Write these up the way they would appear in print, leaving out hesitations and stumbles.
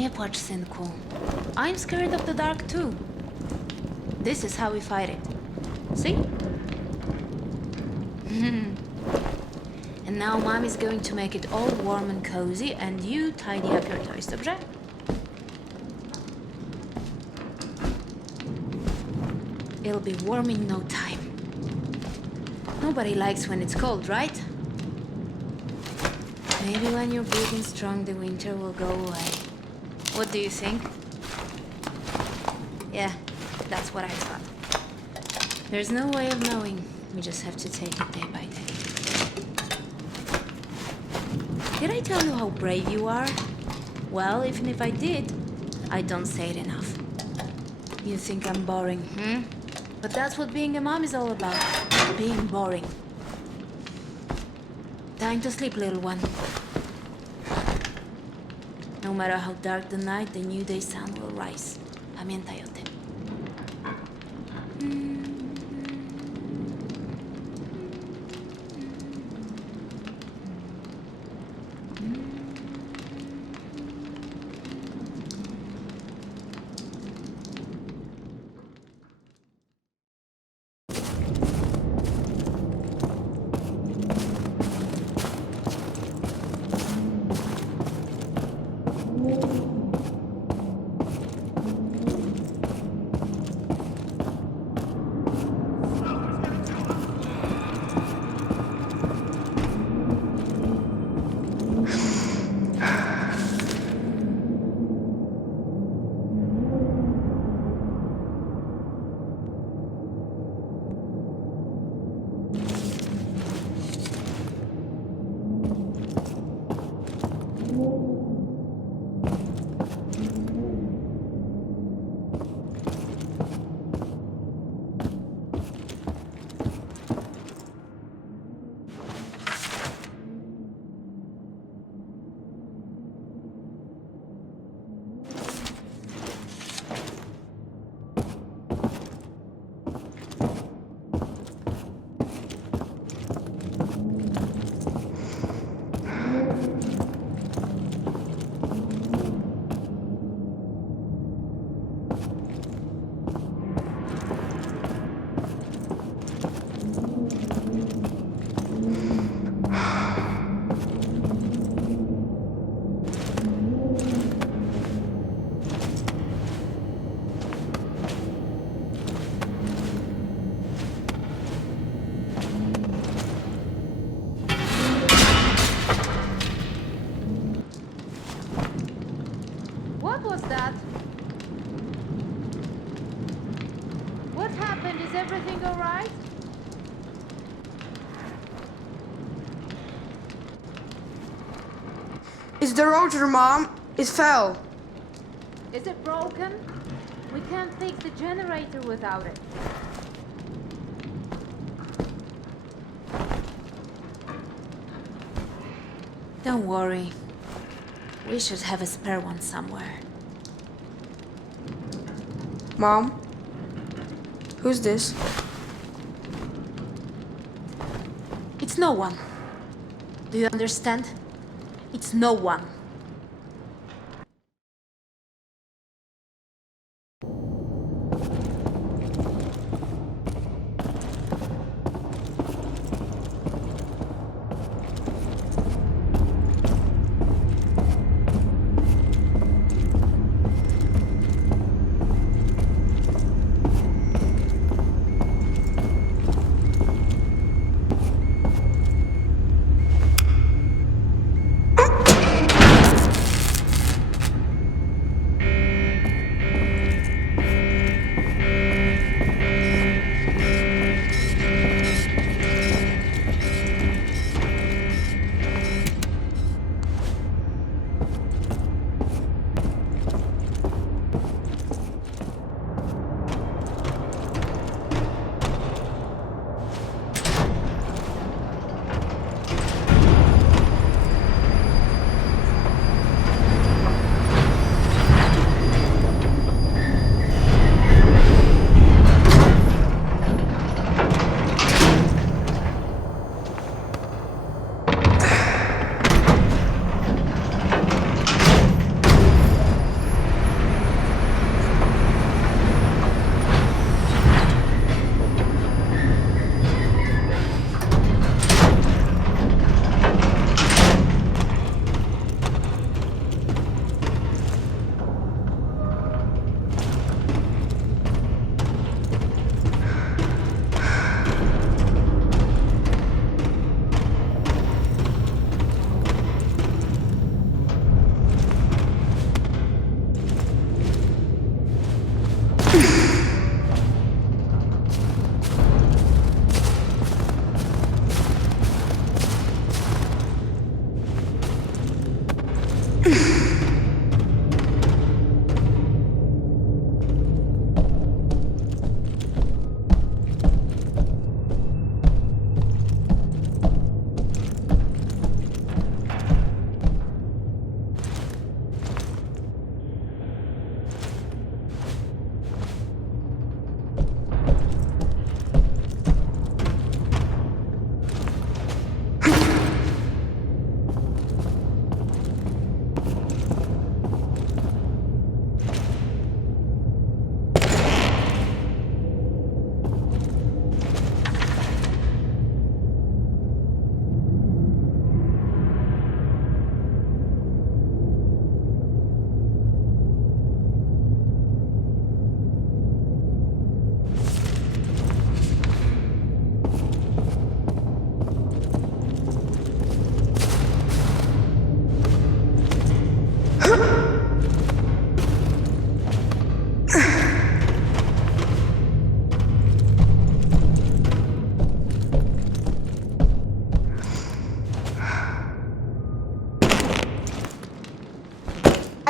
Nie płacz, synku. I'm scared of the dark too. This is how we fight it. See? And now Mom is going to make it all warm and cozy, and you tidy up your toys, dobrze? It'll be warm in no time. Nobody likes when it's cold, right? Maybe when you're big and strong, the winter will go away. What do you think? Yeah, that's what I thought. There's no way of knowing. We just have to take it day by day. Did I tell you how brave you are? Well, even if I did, I don't say it enough. You think I'm boring, But that's what being a mom is all about. Being boring. Time to sleep, little one. No matter how dark the night, the new day sun will rise. Pamiętaj o tym. What was that? What happened? Is everything all right? It's the rotor, Mom. It fell. Is it broken? We can't fix the generator without it. Don't worry. We should have a spare one somewhere. Mom? Who's this? It's no one. Do you understand? It's no one.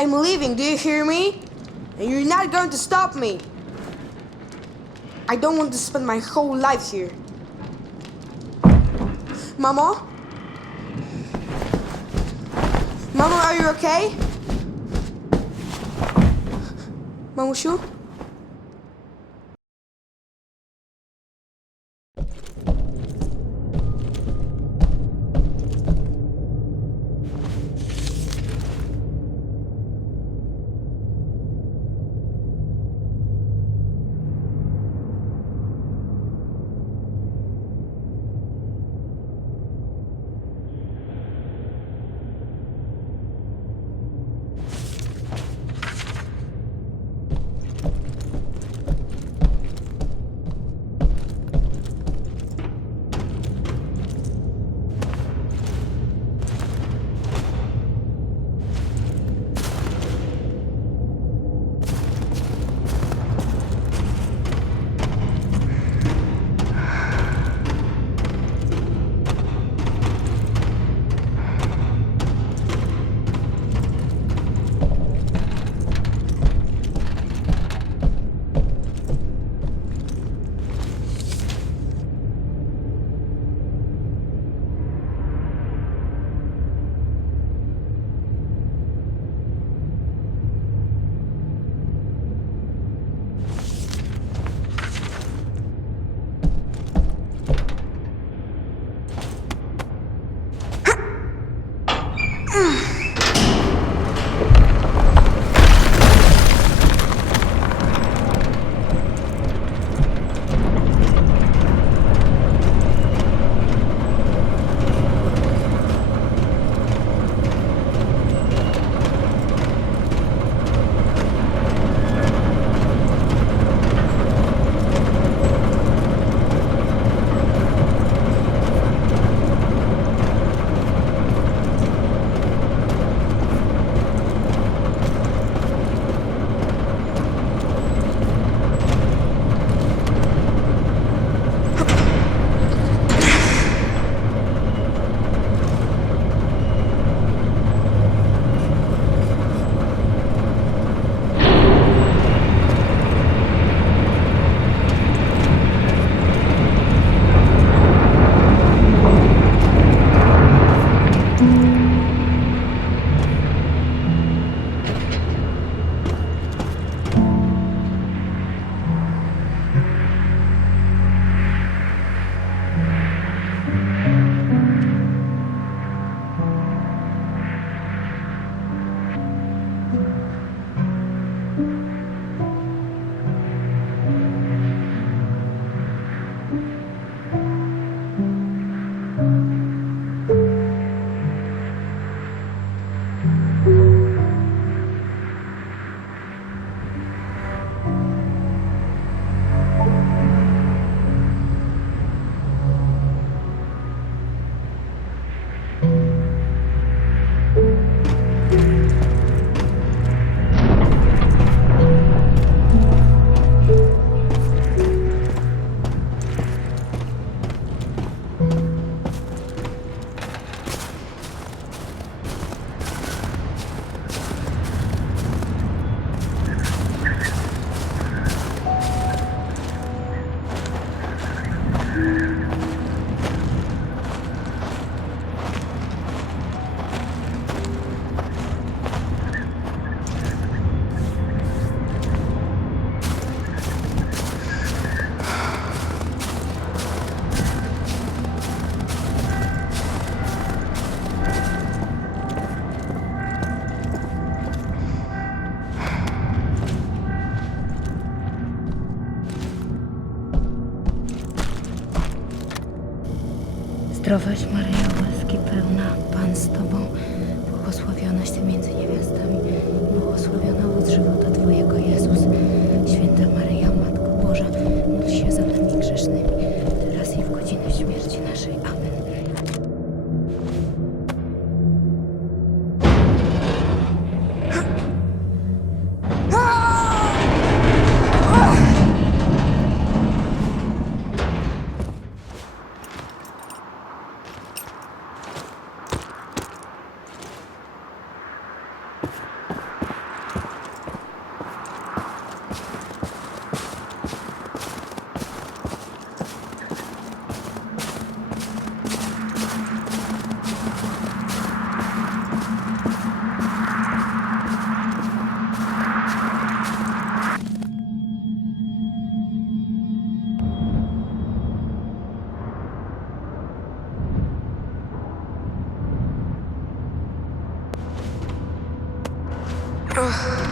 I'm leaving, do you hear me? And you're not going to stop me. I don't want to spend my whole life here. Mama? Mama, are you okay? Mamusiu? Zdrowaś Maryjo, łaski pełna, Pan z Tobą, błogosławionaś Ty między niewiastami, błogosławiony owoc żywota Twojego, Jezus. Święta Maryjo, Matko Boża, módl się za nami grzesznymi, teraz i w godzinę śmierci naszej. Amen. Huh?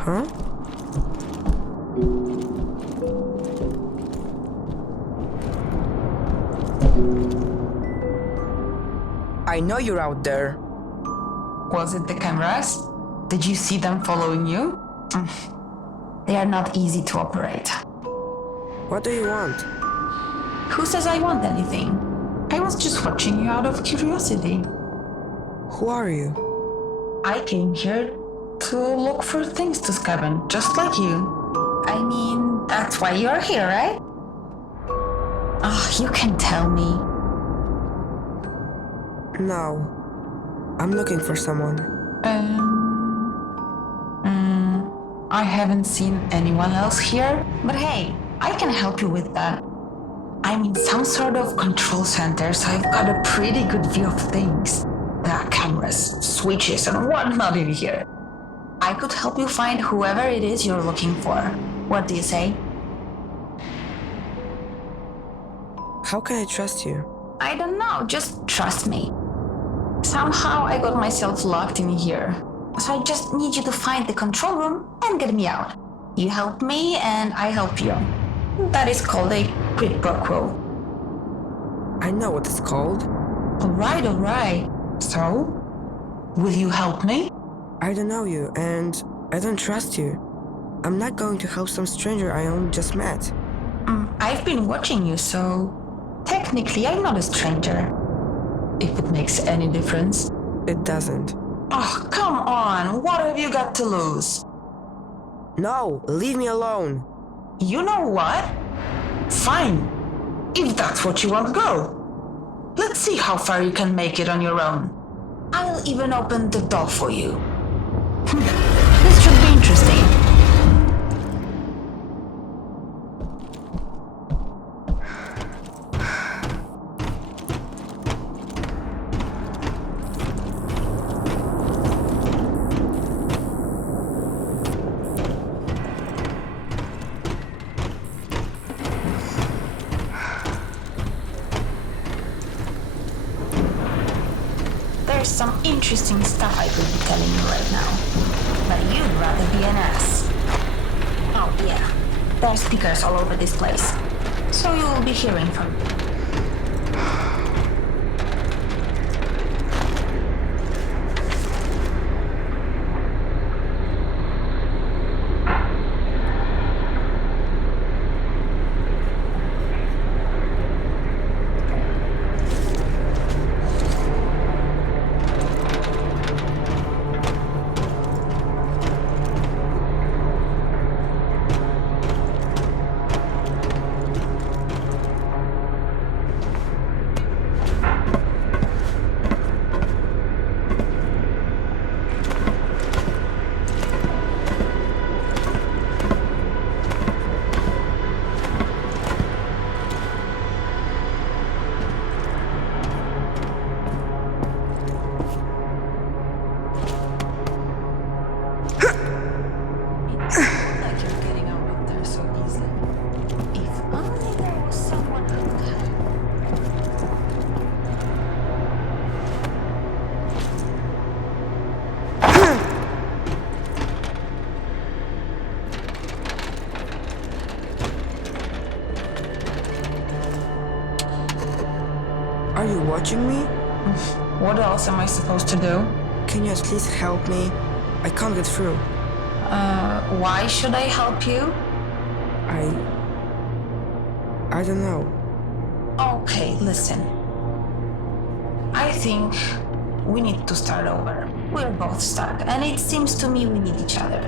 Huh? I know you're out there. Was it the cameras? Did you see them following you? They are not easy to operate. What do you want? Who says I want anything? I was just watching you out of curiosity. Who are you? I came here to look for things to scavenge, just like you. I mean, that's why you're here, right? You can tell me. No. I'm looking for someone. I haven't seen anyone else here, but hey, I can help you with that. I'm in some sort of control center, so I've got a pretty good view of things. There are cameras, switches, and whatnot in here. I could help you find whoever it is you're looking for. What do you say? How can I trust you? I don't know, just trust me. Somehow I got myself locked in here. So I just need you to find the control room and get me out. You help me and I help you. That is called a quid pro quo. I know what it's called. Alright. So, will you help me? I don't know you, and I don't trust you. I'm not going to help some stranger I only just met. I've been watching you, so technically I'm not a stranger. If it makes any difference. It doesn't. Oh, come on. What have you got to lose? No, leave me alone. You know what? Fine. If that's what you want, go. Let's see how far you can make it on your own. I'll even open the door for you. This should be interesting. There's some interesting stuff I could be telling you right now. But you'd rather be an ass. Oh yeah, there are speakers all over this place. So you will be hearing from me. watching me? What else am I supposed to do? Can you at least help me? I can't get through. Why should I help you? I don't know. Okay, listen. I think we need to start over. We're both stuck, and it seems to me we need each other.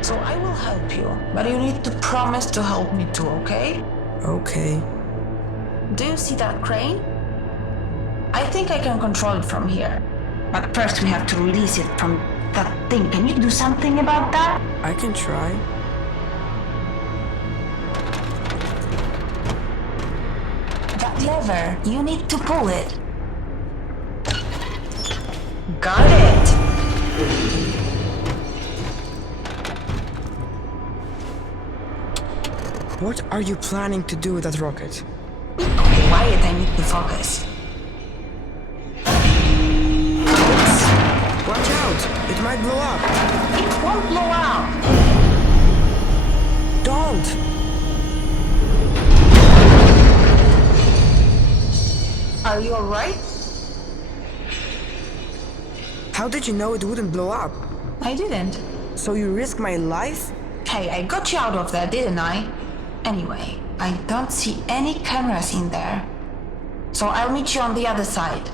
So I will help you, but you need to promise to help me too, okay? Okay. Do you see that crane? I think I can control it from here. But first we have to release it from that thing. Can you do something about that? I can try. That lever, you need to pull it. Got it! What are you planning to do with that rocket? Okay, Wyatt, I need to focus. Watch out! It might blow up! It won't blow out! Don't! Are you alright? How did you know it wouldn't blow up? I didn't. So you risked my life? Hey, I got you out of there, didn't I? Anyway, I don't see any cameras in there. So I'll meet you on the other side.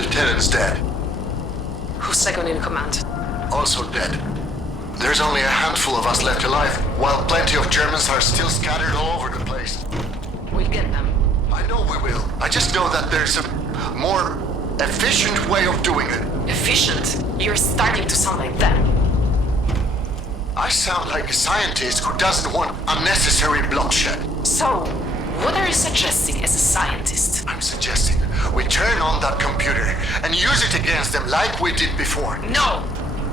Lieutenant's dead. Who's second in command? Also dead. There's only a handful of us left alive, while plenty of Germans are still scattered all over the place. We'll get them. I know we will. I just know that there's a more efficient way of doing it. Efficient? You're starting to sound like that. I sound like a scientist who doesn't want unnecessary bloodshed. So, what are you suggesting as a scientist? I'm suggesting we turn on that computer and use it against them like we did before. No!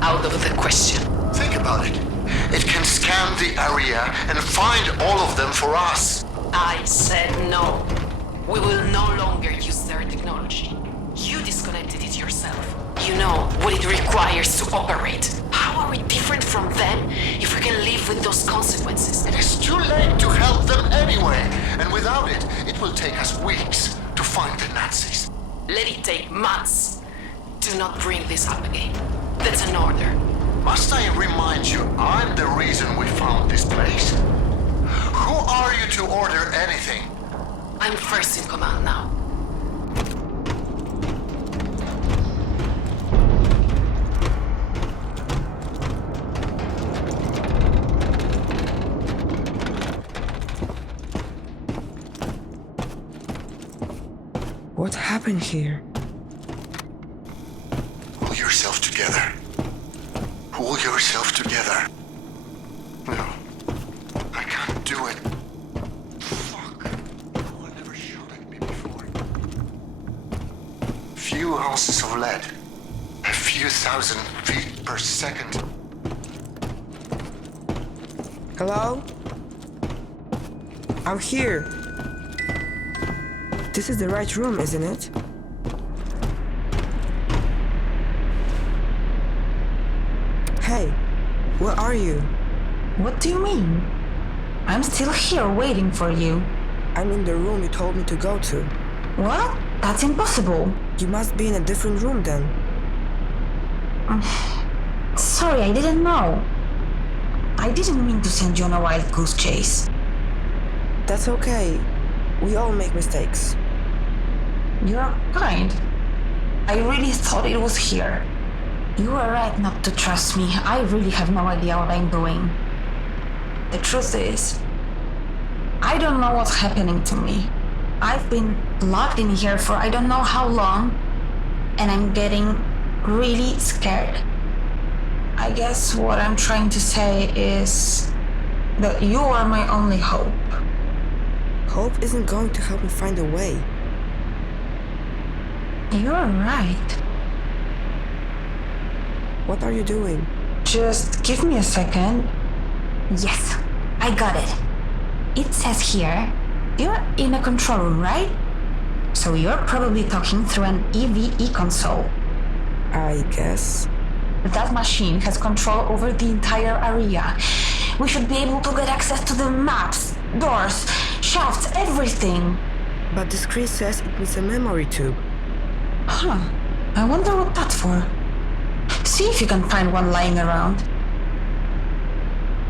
Out of the question. Think about it. It can scan the area and find all of them for us. I said no. We will no longer use their technology. You disconnected it yourself. You know what it requires to operate. How are we different from them if we can live with those consequences? It is too late to help them anyway, and without it, it will take us weeks to find the Nazis. Let it take months. Do not bring this up again. That's an order. Must I remind you, I'm the reason we found this place? Who are you to order anything? I'm first in command now. What happened here? Pull yourself together. Pull yourself together. No. I can't do it. Fuck. No one ever shot at me before. Few ounces of lead. A few thousand feet per second. Hello? I'm here. This is the right room, isn't it? Hey, where are you? What do you mean? I'm still here waiting for you. I'm in the room you told me to go to. What? That's impossible. You must be in a different room then. Sorry, I didn't know. I didn't mean to send you on a wild goose chase. That's okay. We all make mistakes. You're kind. I really thought it was here. You were right not to trust me. I really have no idea what I'm doing. The truth is, I don't know what's happening to me. I've been locked in here for I don't know how long, and I'm getting really scared. I guess what I'm trying to say is that you are my only hope. Hope isn't going to help me find a way. You're right. What are you doing? Just give me a second. Yes, I got it. It says here, you're in a control room, right? So you're probably talking through an EVE console. I guess. That machine has control over the entire area. We should be able to get access to the maps, doors, shafts, everything. But the screen says it needs a memory tube. Huh. I wonder what that's for. See if you can find one lying around.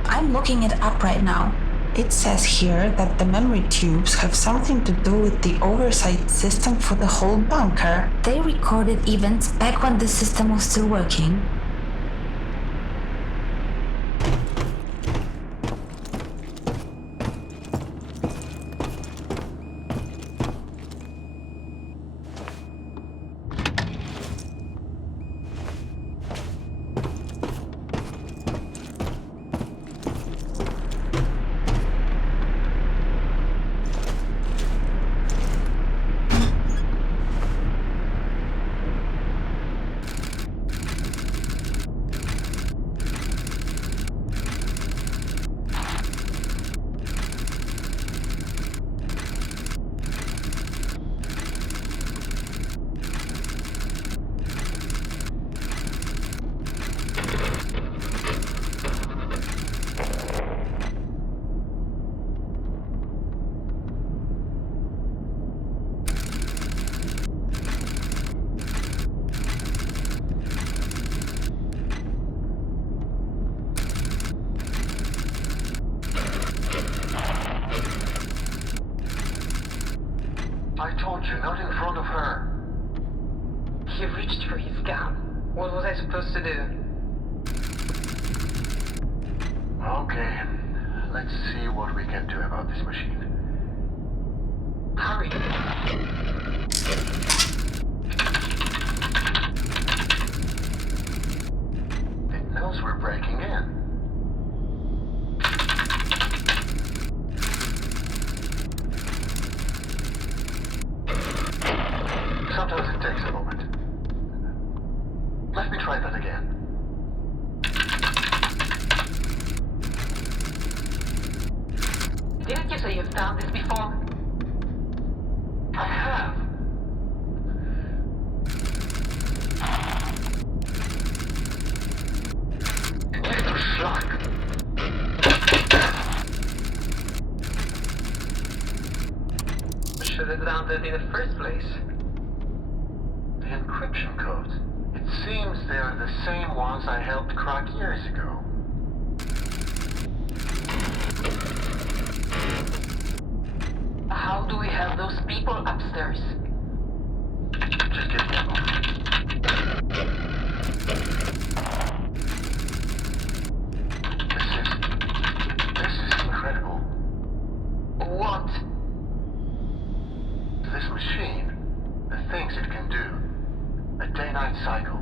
I'm looking it up right now. It says here that the memory tubes have something to do with the oversight system for the whole bunker. They recorded events back when the system was still working. I told you, not in front of her. He reached for his gun. What was I supposed to do? Okay, let's see what we can do about this machine. Hurry. It knows we're breaking in. Sometimes it takes a moment. Let me try that again. Didn't you say you've done this before? I have. Little schlock. Should have done that in the first place. The encryption codes. It seems they are the same ones I helped crack years ago. How do we have those people upstairs? Just give me a moment. This is incredible. What? This machine, the things it can do. A day-night cycle,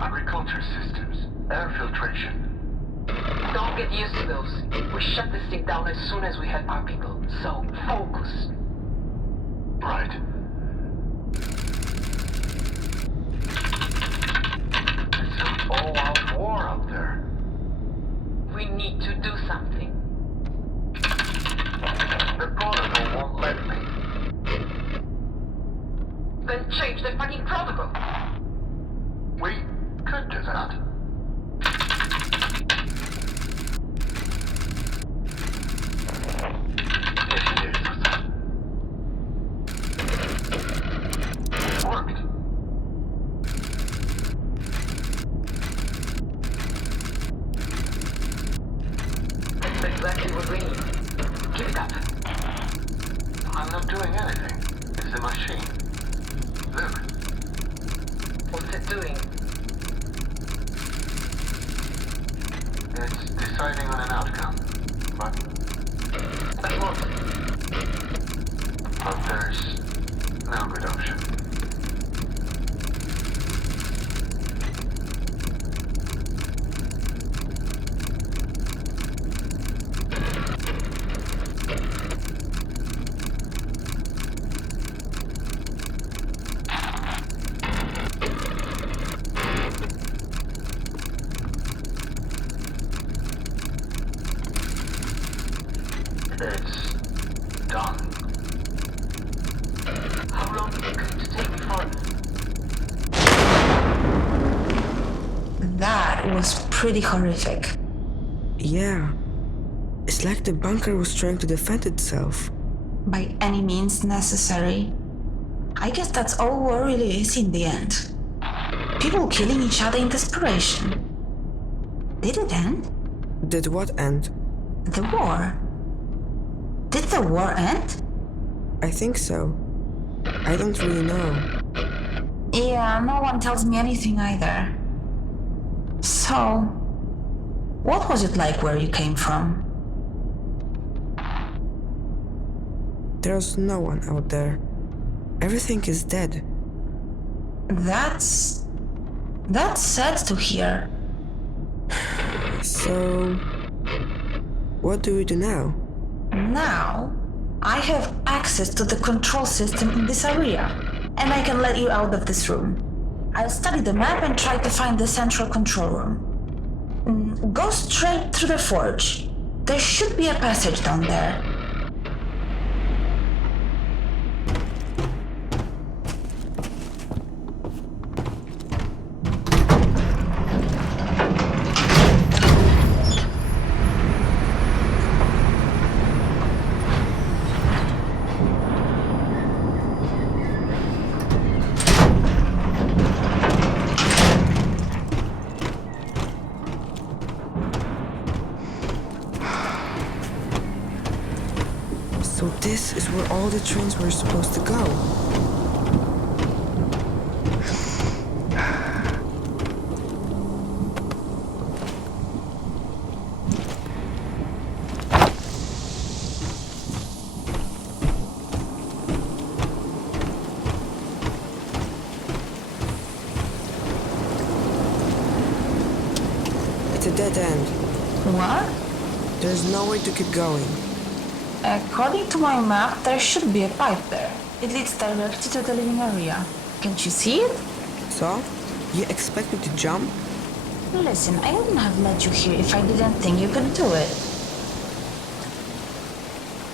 agriculture systems, air filtration. Don't get used to those. We shut this thing down as soon as we help our people. So, focus. Right. It's an all-out war out there. We need to do something. The protocol won't let me. Then change the fucking protocol. We could do that. Yes, it is. It worked. That's exactly what we need. Keep it up. I'm not doing anything. It's the machine. Look, What's it doing? it's deciding on an outcome. But What? there's no good option. It's done. How long is it going to take before... That was pretty horrific. Yeah. It's like the bunker was trying to defend itself. By any means necessary. I guess that's all war really is in the end. People killing each other in desperation. Did it end? Did what end? The war. Did the war end? I think so. I don't really know. Yeah, no one tells me anything either. So, what was it like where you came from? There's no one out there. Everything is dead. That's sad to hear. So, what do we do now? Now, I have access to the control system in this area, and I can let you out of this room. I'll study the map and try to find the central control room. Go straight through the forge. There should be a passage down there. So this is where all the trains were supposed to go. It's a dead end. What? There's no way to keep going. According to my map, there should be a pipe there. It leads directly to the living area. Can't you see it? So? You expect me to jump? Listen, I wouldn't have let you here if I didn't think you could do it.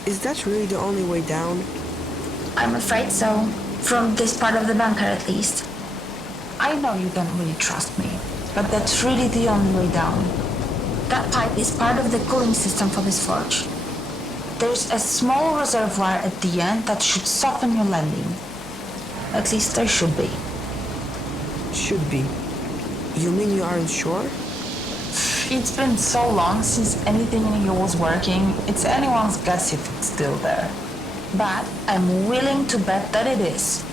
Is that really the only way down? I'm afraid so. From this part of the bunker, at least. I know you don't really trust me, but that's really the only way down. That pipe is part of the cooling system for this forge. There's a small reservoir at the end that should soften your landing. At least there should be. Should be. You mean you aren't sure? It's been so long since anything in here was working, it's anyone's guess if it's still there. But I'm willing to bet that it is.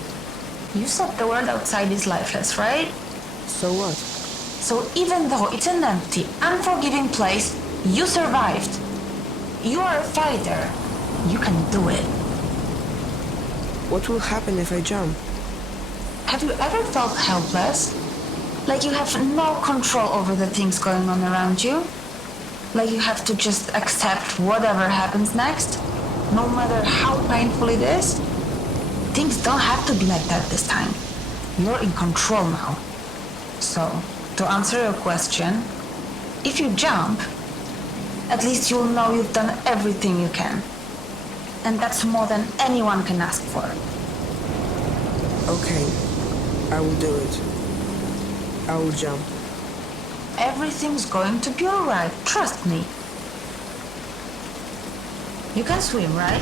You said the world outside is lifeless, right? So what? So even though it's an empty, unforgiving place, you survived. You are a fighter. You can do it. What will happen if I jump? Have you ever felt helpless? Like you have no control over the things going on around you? Like you have to just accept whatever happens next, no matter how painful it is? Things don't have to be like that this time. You're in control now. So, to answer your question, if you jump, at least you'll know you've done everything you can. And that's more than anyone can ask for. Okay, I will do it. I will jump. Everything's going to be alright, trust me. You can swim, right?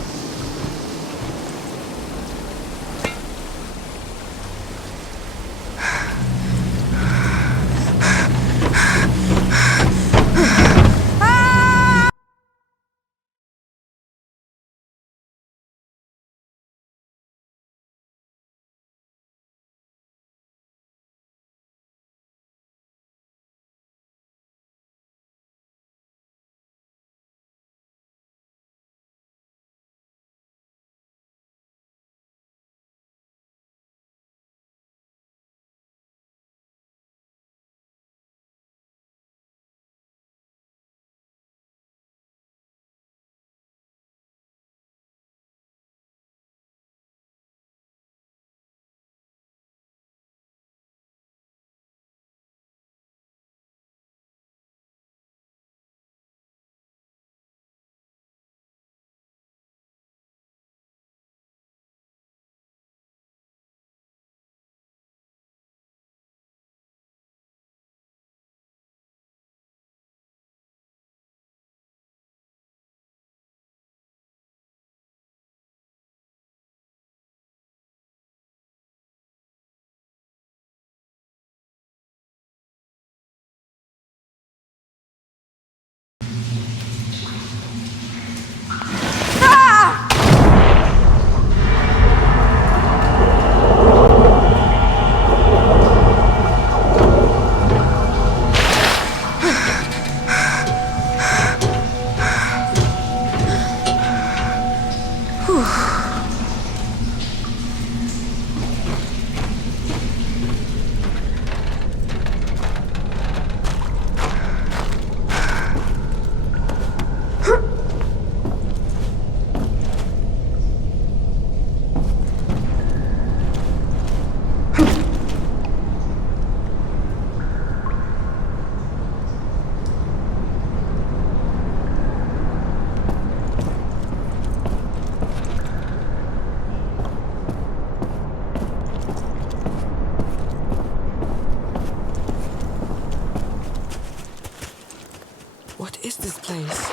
What is this place?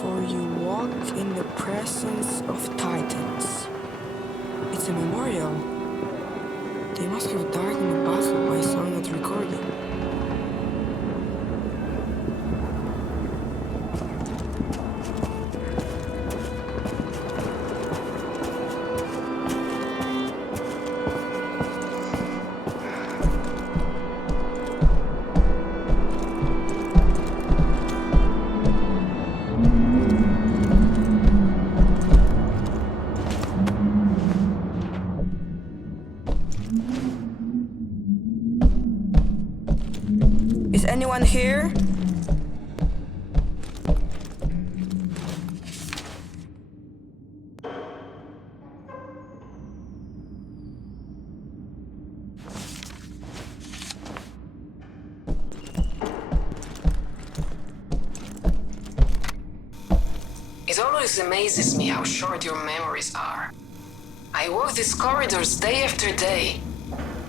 For you walk in the presence of titans. It's a memorial. They must have died in a battle by sound that recording. Is anyone here? It always amazes me how short your memories are. I walk these corridors day after day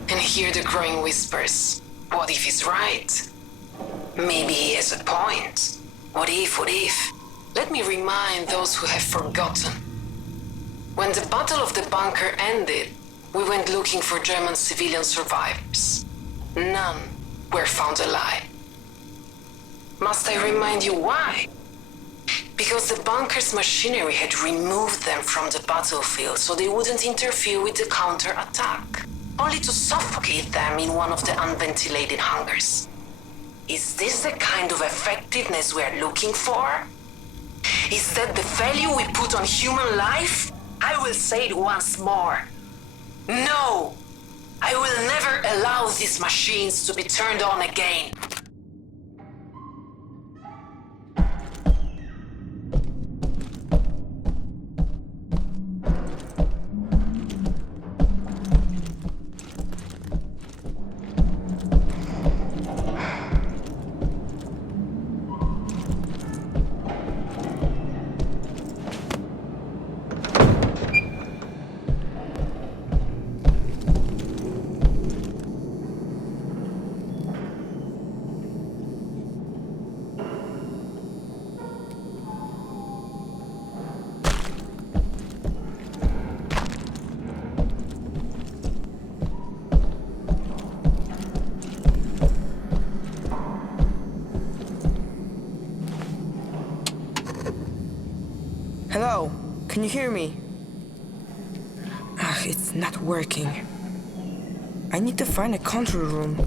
and hear the growing whispers. What if he's right? Maybe he has a point. What if, what if? Let me remind those who have forgotten. When the Battle of the Bunker ended, we went looking for German civilian survivors. None were found alive. Must I remind you why? Because the bunker's machinery had removed them from the battlefield so they wouldn't interfere with the counter-attack, only to suffocate them in one of the unventilated hangars. Is this the kind of effectiveness we're looking for? Is that the value we put on human life? I will say it once more. No! I will never allow these machines to be turned on again. Hello? Can you hear me? It's not working. I need to find a control room.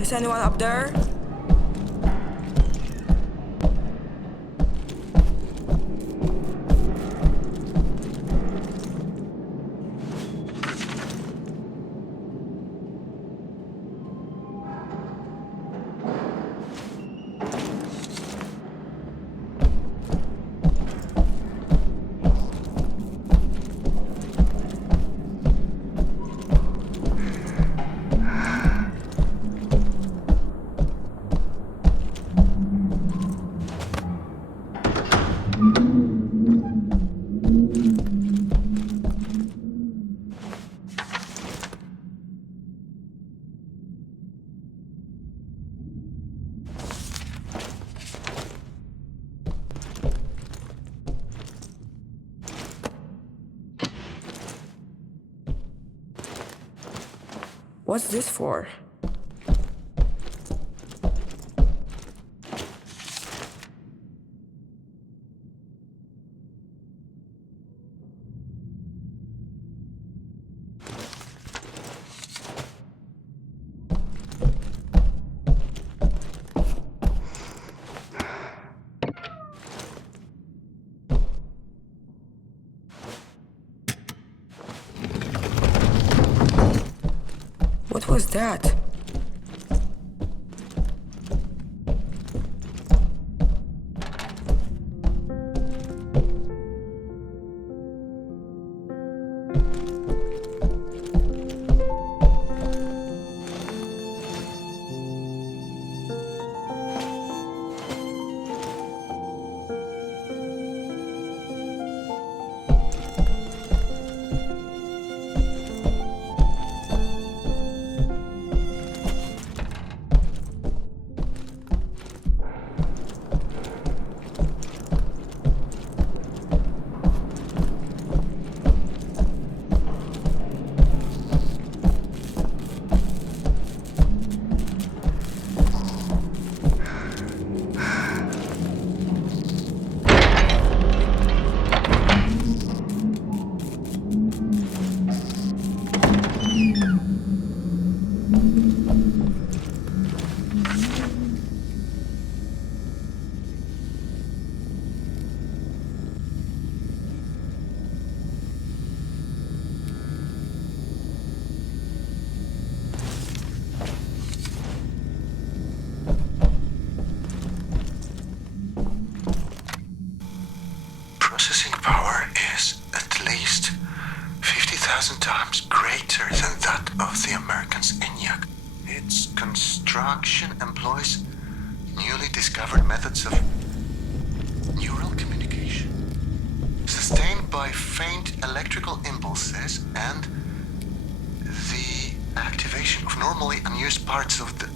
Is anyone up there? What's this for? What was that? 1,000 times greater than that of the American's ENIAC. Its construction employs newly discovered methods of neural communication, sustained by faint electrical impulses and the activation of normally unused parts of the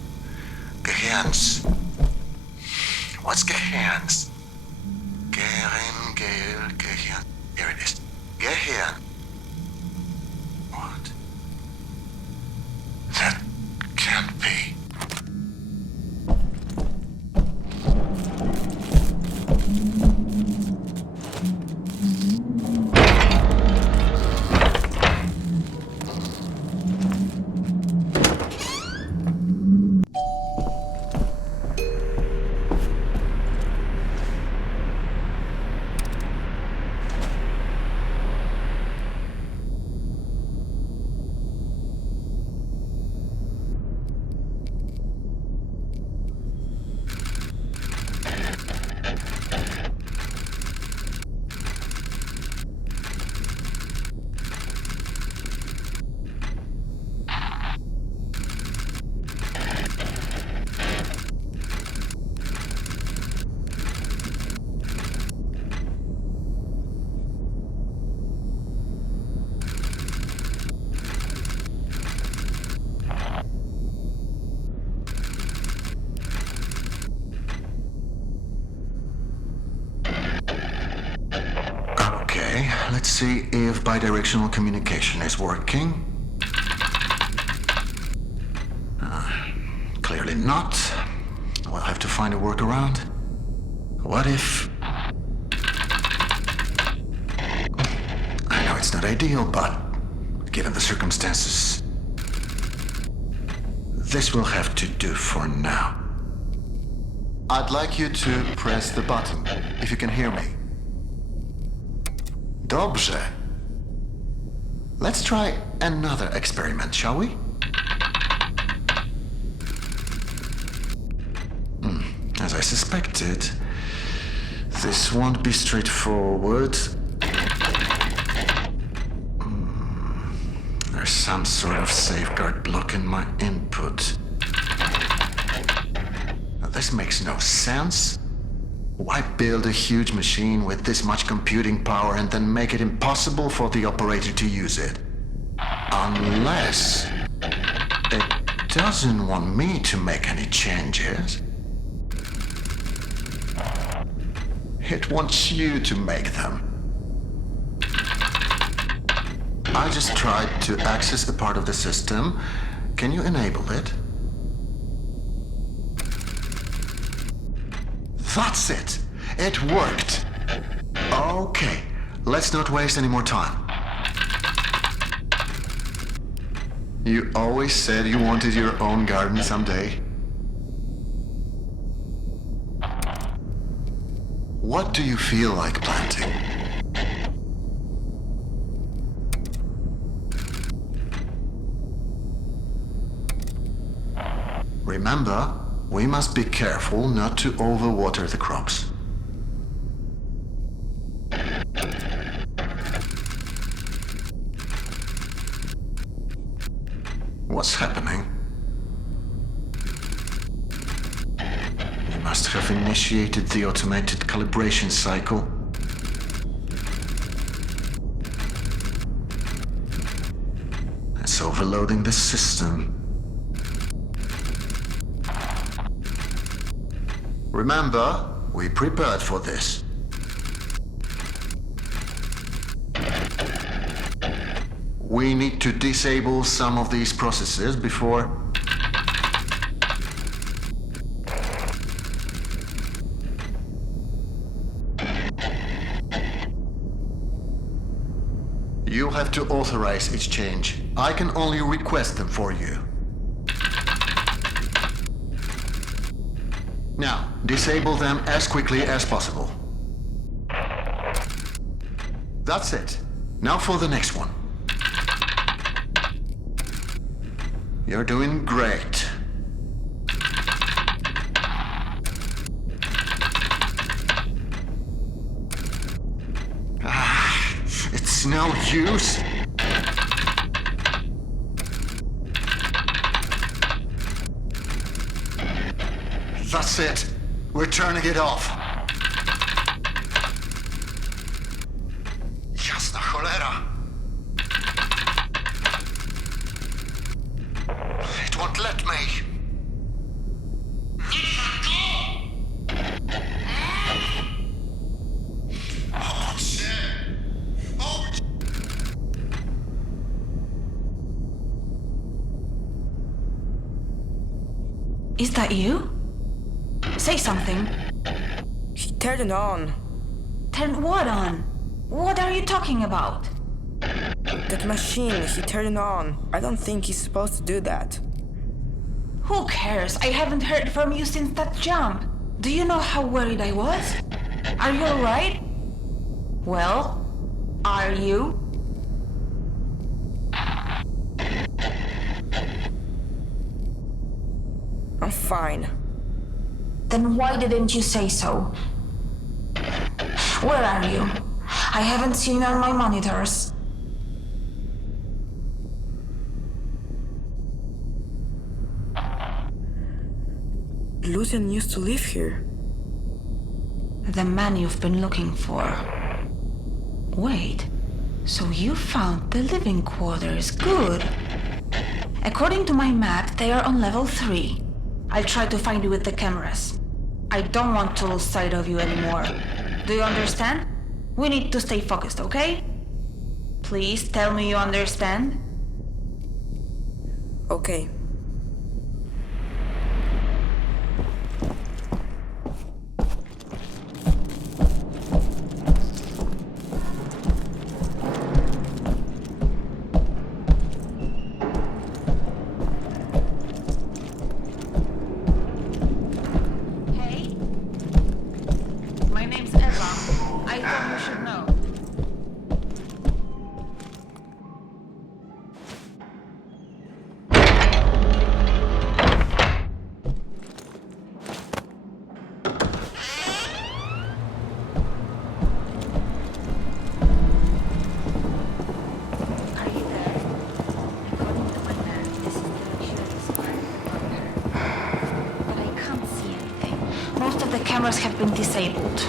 Gehirns. What's Gehirns? Gehirn. Here it is. Gehirn. What? That can't be. Let's see if bidirectional communication is working. Clearly not. We'll have to find a workaround. What if... I know it's not ideal, but given the circumstances, this will have to do for now. I'd like you to press the button, if you can hear me. Dobrze. Let's try another experiment, shall we? As I suspected, this won't be straightforward. There's some sort of safeguard blocking my input. Now, this makes no sense. Why build a huge machine with this much computing power and then make it impossible for the operator to use it? Unless it doesn't want me to make any changes. It wants you to make them. I just tried to access a part of the system. Can you enable it? That's it! It worked! Okay, let's not waste any more time. You always said you wanted your own garden someday. What do you feel like planting? Remember, we must be careful not to overwater the crops. What's happening? You must have initiated the automated calibration cycle. It's overloading the system. Remember, we prepared for this. We need to disable some of these processes before... You'll have to authorize each change. I can only request them for you. Now, disable them as quickly as possible. That's it. Now for the next one. You're doing great. It's no use. That's it. We're turning it off. Jasna cholera. It won't let me. Oh, shit. Oh, Is that you? Say something. He turned it on. Turn what on? What are you talking about? That machine, he turned it on. I don't think he's supposed to do that. Who cares? I haven't heard from you since that jump. Do you know how worried I was? Are you alright? Well, are you? I'm fine. Then why didn't you say so? Where are you? I haven't seen you on my monitors. Lucian used to live here. The man you've been looking for. Wait, so you found the living quarters. Good. According to my map, they are on level 3. I'll try to find you with the cameras. I don't want to lose sight of you anymore. Do you understand? We need to stay focused, okay? Please tell me you understand. Okay. Hey? My name's Eva. I thought you should know. Are you there? According to my map, this is the luxurious part of the bunker. But I can't see anything. Most of the cameras have been disabled.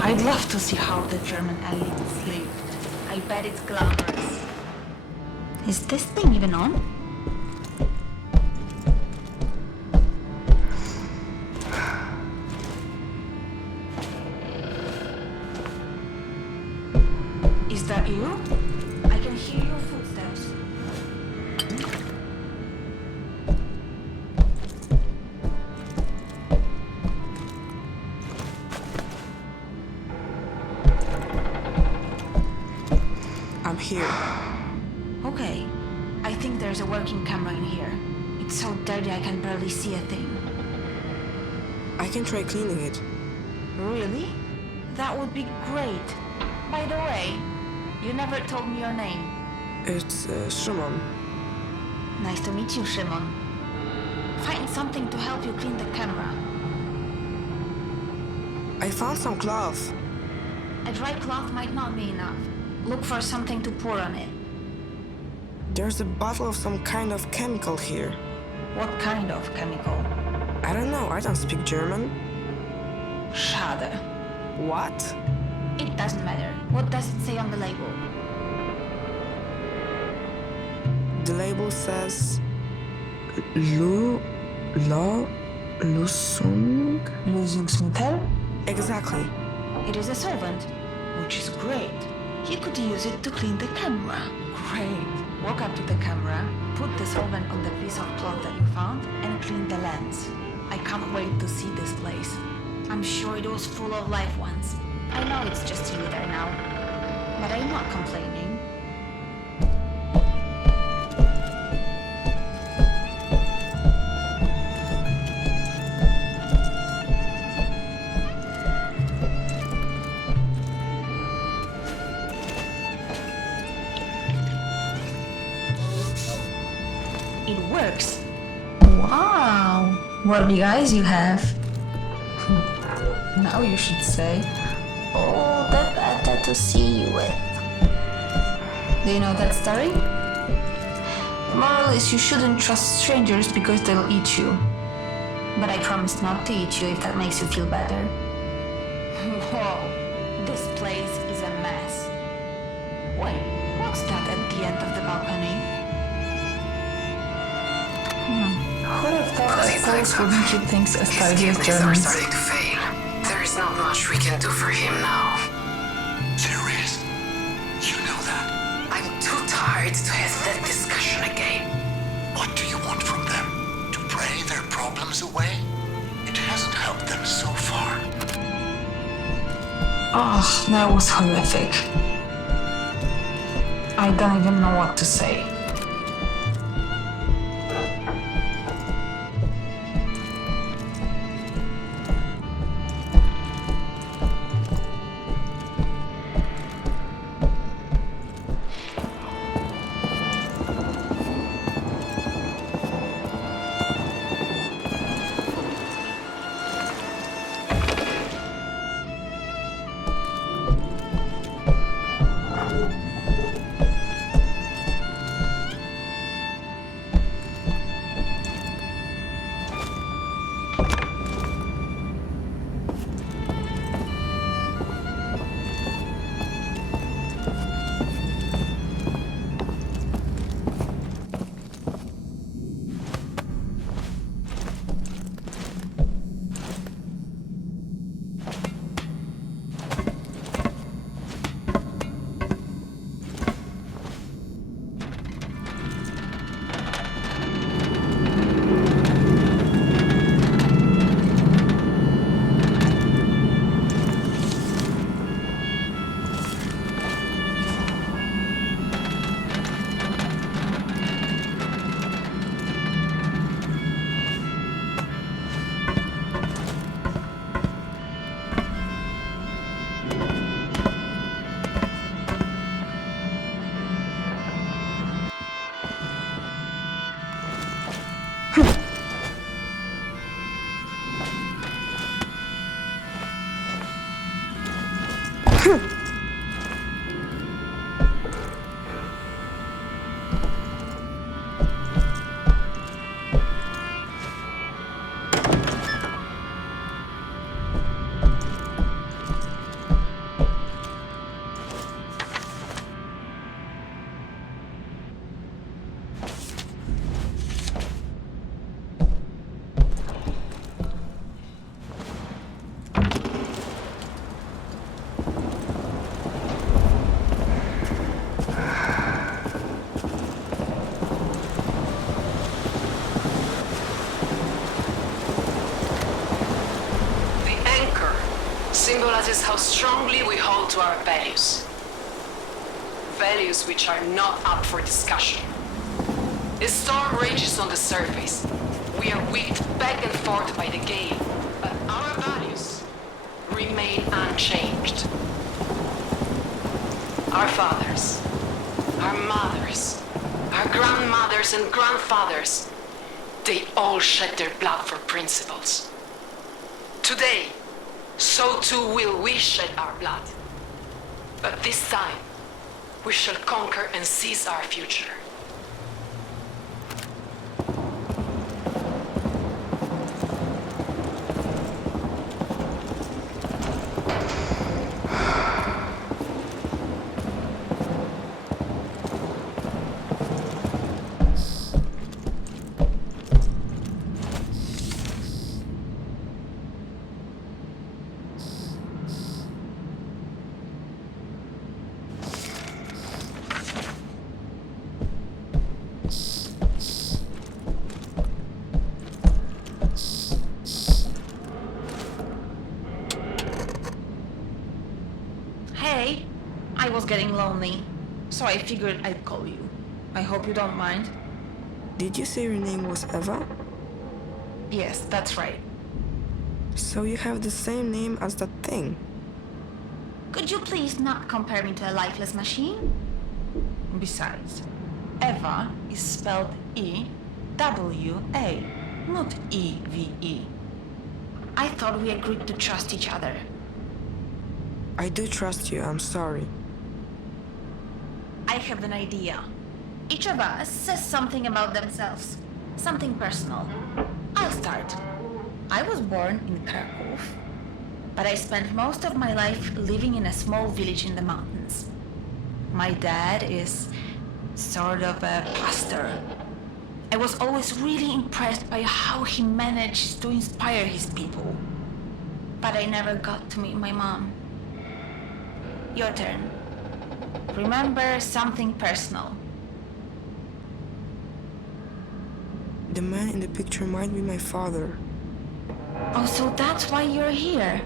I'd love to see how the German elites lived. I bet it's glamorous. Is this thing even on? Is that you? I can hear your footsteps. I'm here. Okay. I think there's a working camera in here. It's so dirty I can barely see a thing. I can try cleaning it. Really? That would be great. By the way, you never told me your name. It's Shimon. Nice to meet you, Shimon. Find something to help you clean the camera. I found some cloth. A dry cloth might not be enough. Look for something to pour on it. There's a bottle of some kind of chemical here. What kind of chemical? I don't know, I don't speak German. Schade. What? It doesn't matter. What does it say on the label? The label says Lusung? Lösungsmittel? Exactly. It is a solvent, which is great. You could use it to clean the camera. Great. Walk up to the camera, put the solvent on the piece of cloth that you found, and clean the lens. I can't wait to see this place. I'm sure it was full of life once. I know it's just you there now, but I'm not complaining. It works. Wow, what big eyes you have. Now you should say, oh, that better to see you with. Do you know that story? The moral is you shouldn't trust strangers because they'll eat you. But I promise not to eat you if that makes you feel better. Whoa, this place is a mess. Wait, what's that at the end of the balcony? Who'd have thought a course wouldn't keep things as tidy as Are Germans? starting to fail. There is not much we can do for him now. Serious? You know that? I'm too tired to have that discussion again. What do you want from them? To pray their problems away? It hasn't helped them so far. Oh, that was horrific. I don't even know what to say. Symbolizes how strongly we hold to our values. Values which are not up for discussion. A storm rages on the surface. We are whipped back and forth by the gale, but our values remain unchanged. Our fathers, our mothers, our grandmothers and grandfathers, they all shed their blood for principles. Today, so too will we shed our blood. But this time, we shall conquer and seize our future. Hey, I was getting lonely, so I figured I'd call you. I hope you don't mind. Did you say your name was Eva? Yes, that's right. So you have the same name as that thing? Could you please not compare me to a lifeless machine? Besides, Eva is spelled E-W-A, not E-V-E. I thought we agreed to trust each other. I do trust you, I'm sorry. I have an idea. Each of us says something about themselves. Something personal. I'll start. I was born in Krakow, but I spent most of my life living in a small village in the mountains. My dad is sort of a pastor. I was always really impressed by how he managed to inspire his people. But I never got to meet my mom. Your turn. Remember something personal. The man in the picture might be my father. Oh, so that's why you're here.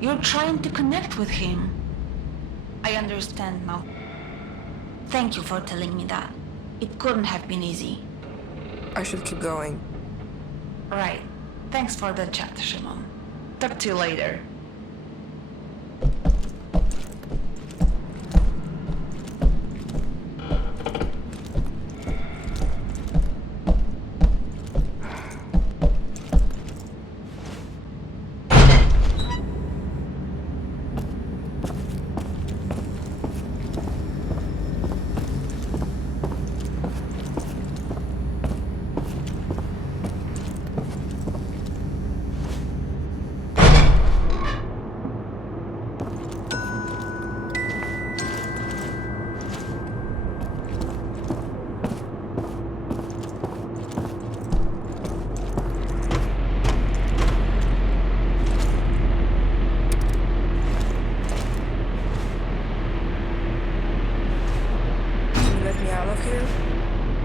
You're trying to connect with him. I understand now. Thank you for telling me that. It couldn't have been easy. I should keep going. Right. Thanks for the chat, Shimon. Talk to you later.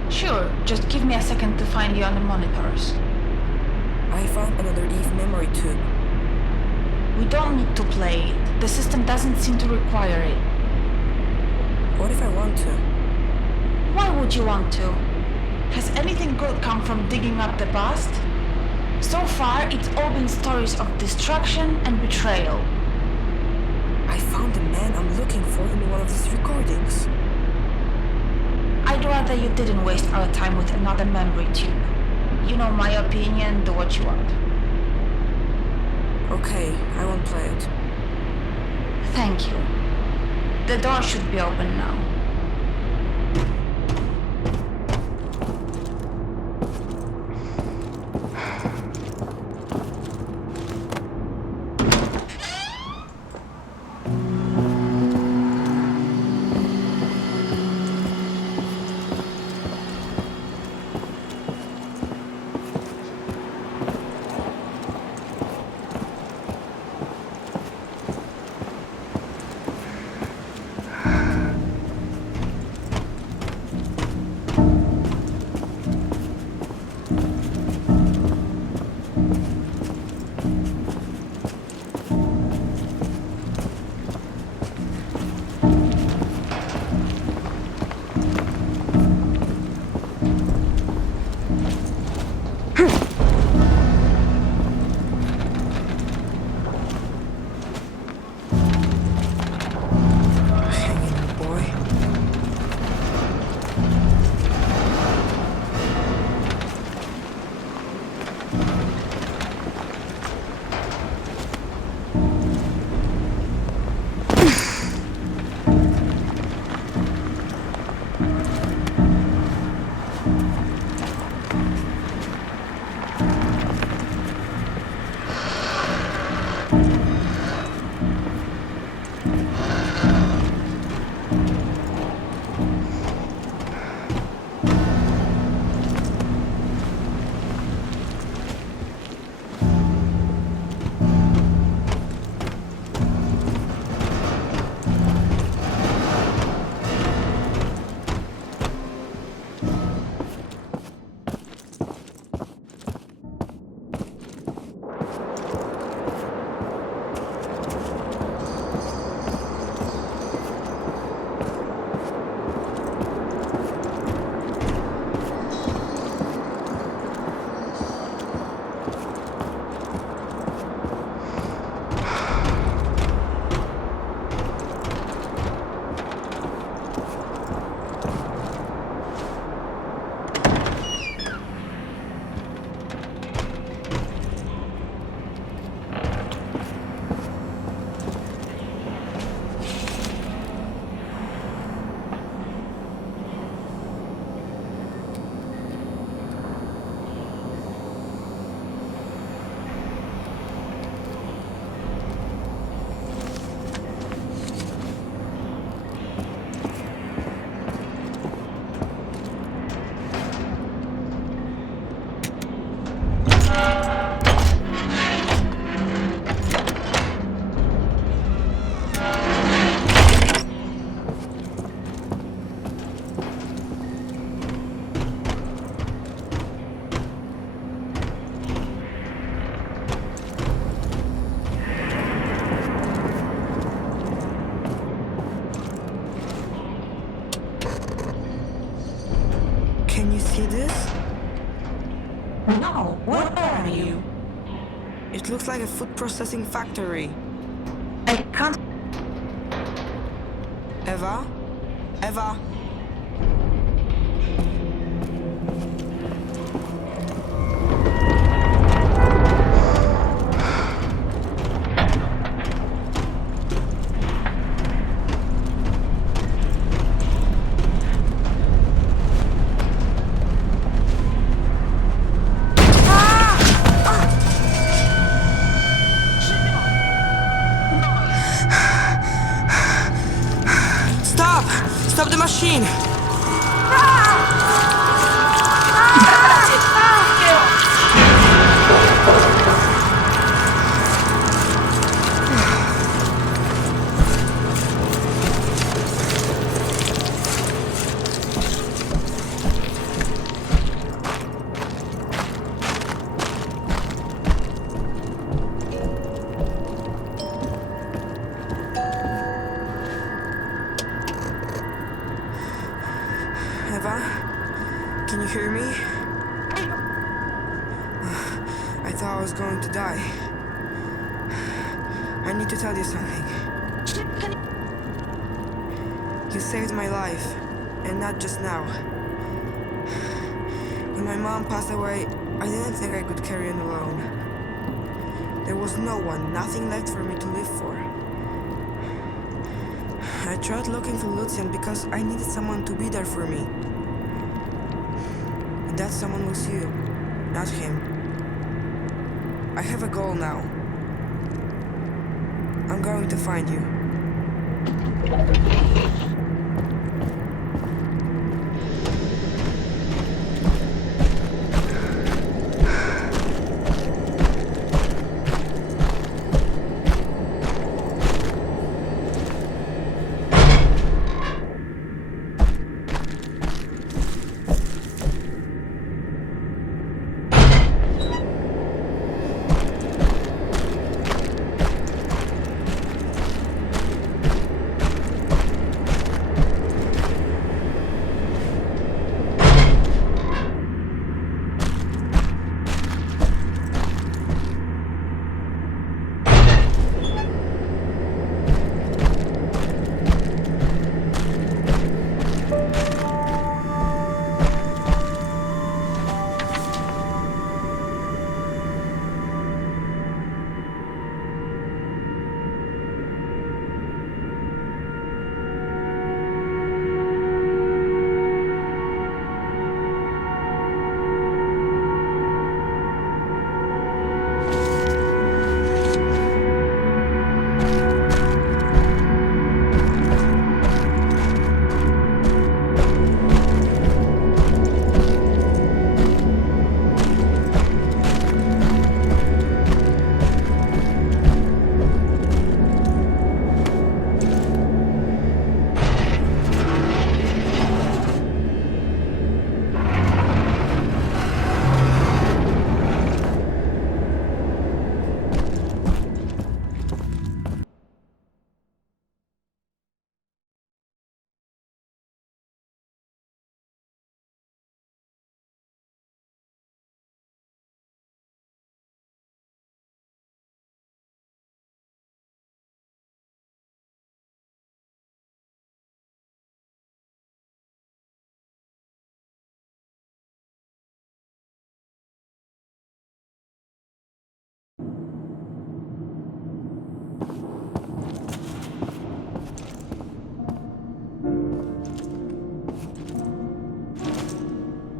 Sure, just give me a second to find you on the monitors. I found another Eve memory tube. We don't need to play it. The system doesn't seem to require it. What if I want to? Why would you want to? Has anything good come from digging up the past? So far, it's all been stories of destruction and betrayal. I found the man I'm looking for in one of these recordings. I'd rather you didn't waste our time with another memory tube. You know my opinion, do what you want. Okay, I won't play it. Thank you. The door should be open now. see this? No, where are you? It looks like a food processing factory. I can't. Eva? Eva? Stop! Stop the machine! Eva? Can you hear me? I thought I was going to die. I need to tell you something. You saved my life, and not just now. When my mom passed away, I didn't think I could carry on alone. There was no one, nothing left for me to live for. I tried looking for Lucian because I needed someone to be there for me. And that someone was you, not him. I have a goal now. I'm going to find you.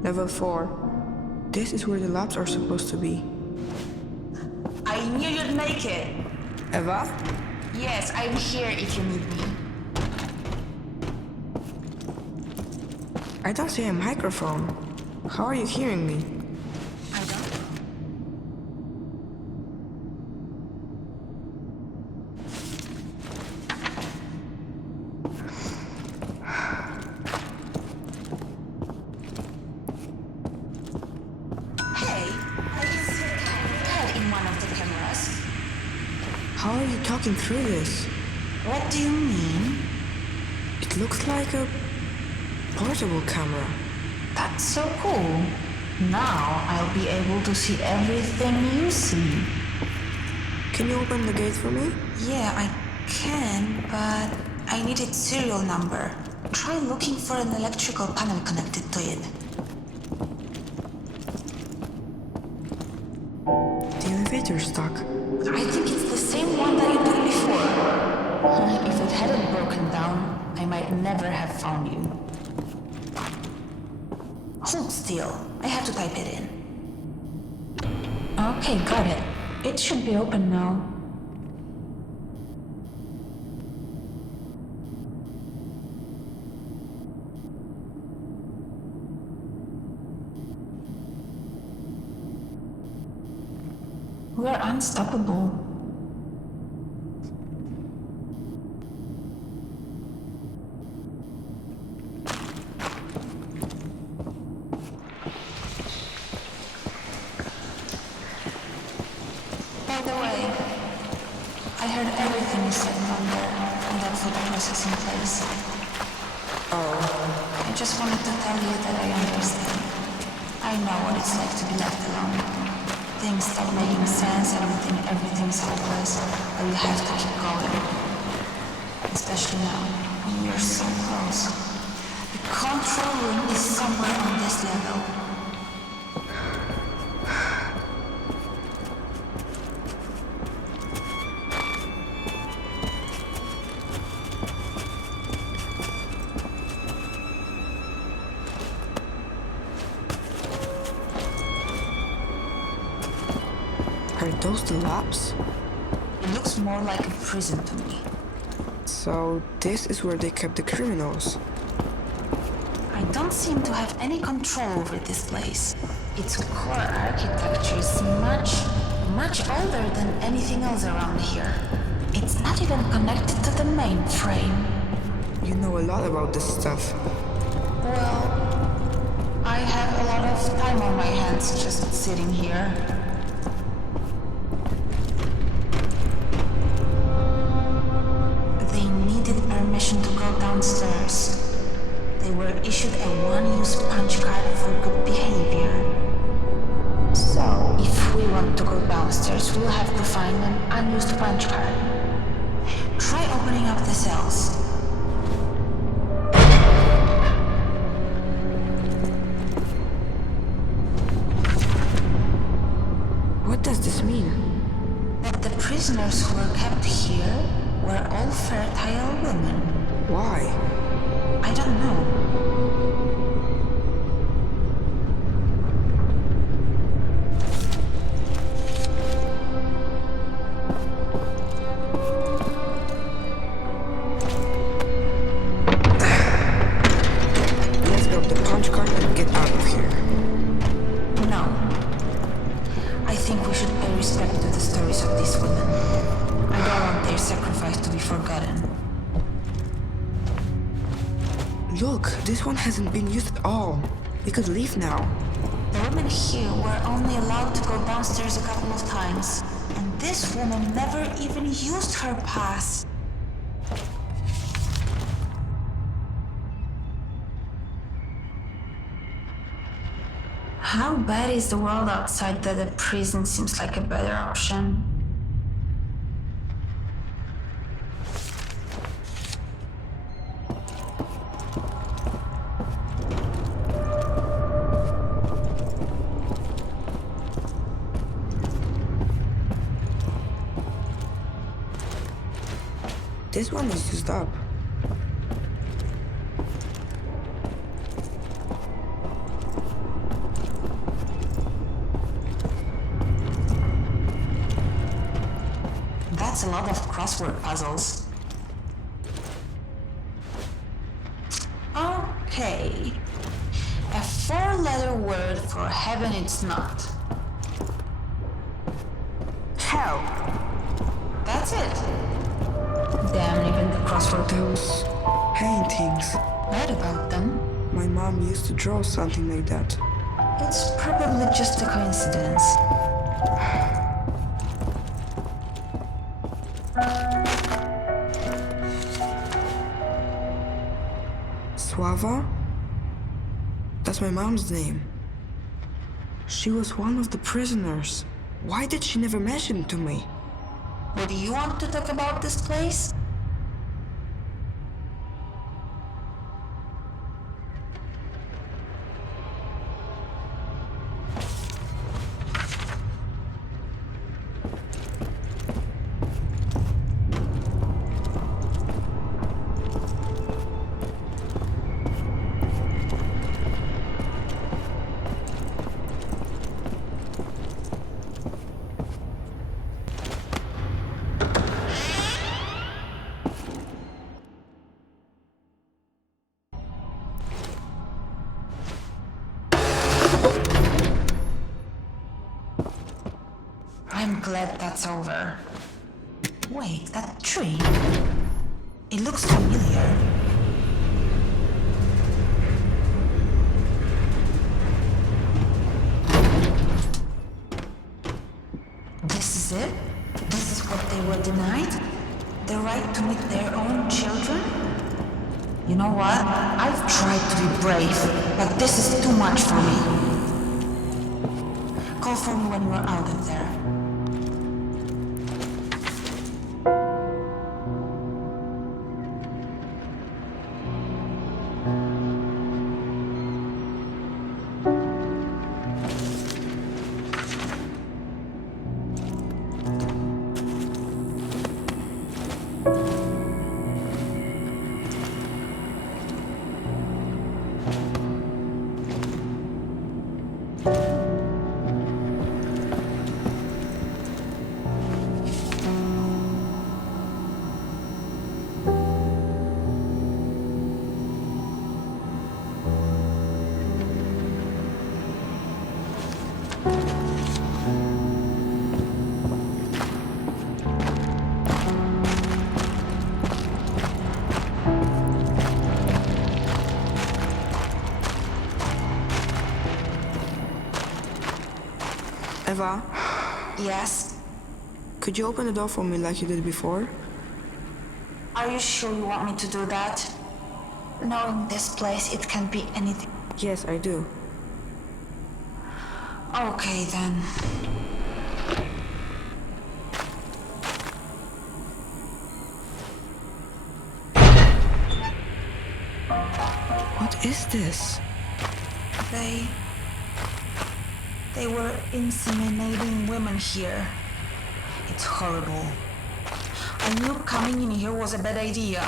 Level 4. This is where the labs are supposed to be. I knew you'd make it. Eva? Yes, I'm here if you need me. I don't see a microphone. How are you hearing me? I don't know. Hey, I can see your head in one of the cameras. How are you talking through this? What do you mean? It looks like a portable camera. That's so cool. Now I'll be able to see everything you see. Can you open the gate for me? Yeah, I can, but I need its serial number. Try looking for an electrical panel connected to it. The elevator's stuck. I think it's the same one that you took before. If it hadn't broken down, I might never have found you. Hold still. I have to type it in. Okay, got it. It should be open now. We're unstoppable. By the way, I heard everything you said down there in that food processing place. Oh, I just wanted to tell you that I understand. I know what it's like to be left alone. Things stop making sense and you think everything's hopeless, but you have to keep going. Especially now, when you're so close. The control room is somewhere on this level. are those the labs? It looks more like a prison to me. So this is where they kept the criminals. I don't seem to have any control over this place. Its core architecture is much older than anything else around here. It's not even connected to the mainframe. You know a lot about this stuff. Well, I have a lot of time on my hands just sitting here. They needed permission to go downstairs. They were issued a one-use punch card for good behavior. So, if we want to go downstairs, we'll have to find an unused punch card. Try opening up the cells. What does this mean? That the prisoners who were kept here were all fertile women. Why? I don't know. Let's grab the punch card and get out of here. No. I think we should pay respect to the stories of these women. I don't want their sacrifice to be forgotten. Look, this one hasn't been used at all. We could leave now. The women here were only allowed to go downstairs a couple of times. And this woman never even used her pass. How bad is the world outside that a prison seems like a better option? This one is used up. That's a lot of crossword puzzles. Okay. A four-letter word for heaven it's not. Hell! That's it. Damn, even the crossword. Those paintings. Read about them. My mom used to draw something like that. It's probably just a coincidence. Suava? That's my mom's name. She was one of the prisoners. Why did she never mention it to me? What do you want to talk about this place? I'm glad that's over. Wait, that tree? It looks familiar. This is it? This is what they were denied? The right to meet their own children? You know what? I've tried to be brave, but this is too much for me. Call for me when you are out of there. Eva, Yes? could you open the door for me like you did before? Are you sure you want me to do that? Knowing this place, it can be anything. Yes, I do. Okay, then. What is this? They were inseminating women here. It's horrible. I knew coming in here was a bad idea.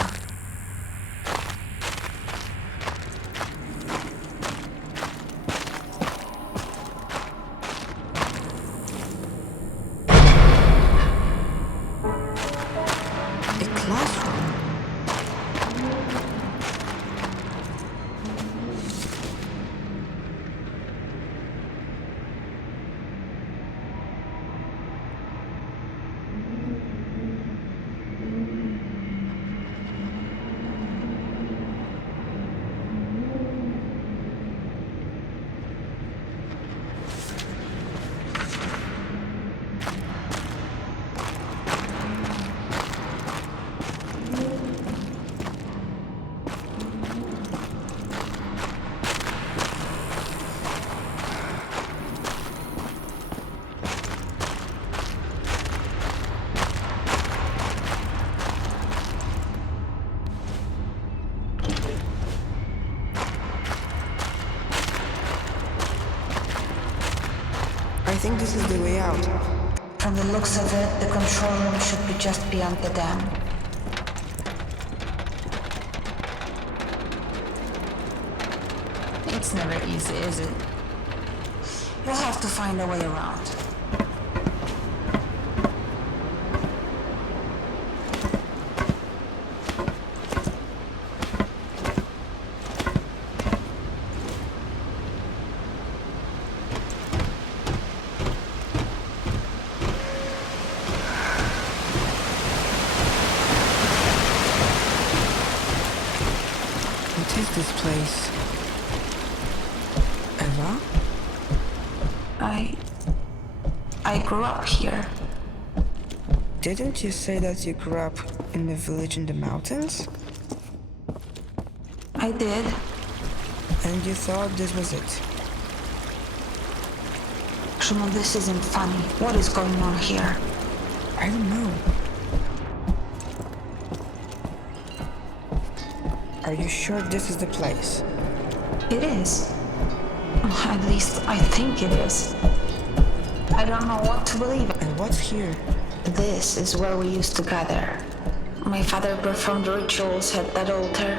A classroom? I think this is the way out. From the looks of it, the control room should be just beyond the dam. It's never easy, is it? You'll have to find a way around. What is this place? Eva? I grew up here. Didn't you say that you grew up in a village in the mountains? I did. And you thought this was it? Shimon, this isn't funny. What is going on here? I don't know. Are you sure this is the place? It is. At least I think it is. I don't know what to believe. And what's here? This is where we used to gather. My father performed rituals at that altar.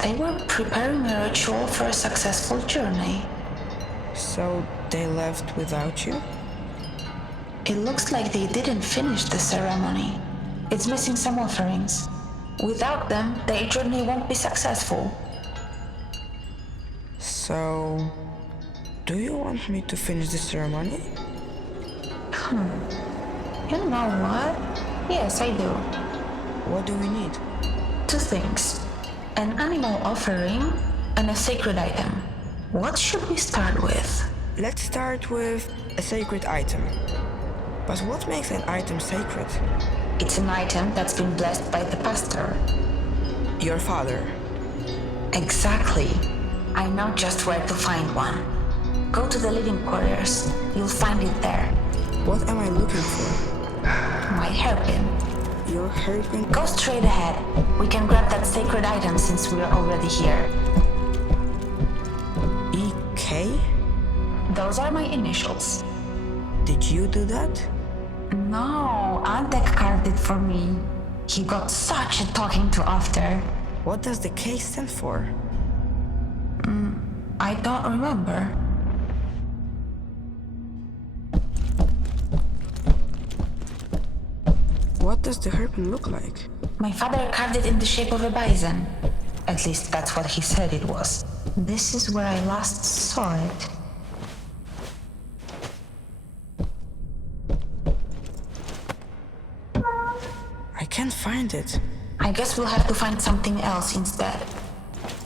They were preparing a ritual for a successful journey. So they left without you? It looks like they didn't finish the ceremony. It's missing some offerings. Without them, the journey won't be successful. So, do you want me to finish the ceremony? You know what? Yes, I do. What do we need? 2 things. An animal offering and a sacred item. What should we start with? Let's start with a sacred item. But what makes an item sacred? It's an item that's been blessed by the pastor. Your father. Exactly. I know just where to find one. Go to the living quarters. You'll find it there. What am I looking for? My hairpin. Your hairpin? Go straight ahead. We can grab that sacred item since we're already here. EK? Those are my initials. Did you do that? No, Antek carved it for me. He got such a talking to after. What does the K stand for? I don't remember. What does the hairpin look like? My father carved it in the shape of a bison. At least that's what he said it was. This is where I last saw it. I can't find it. I guess we'll have to find something else instead.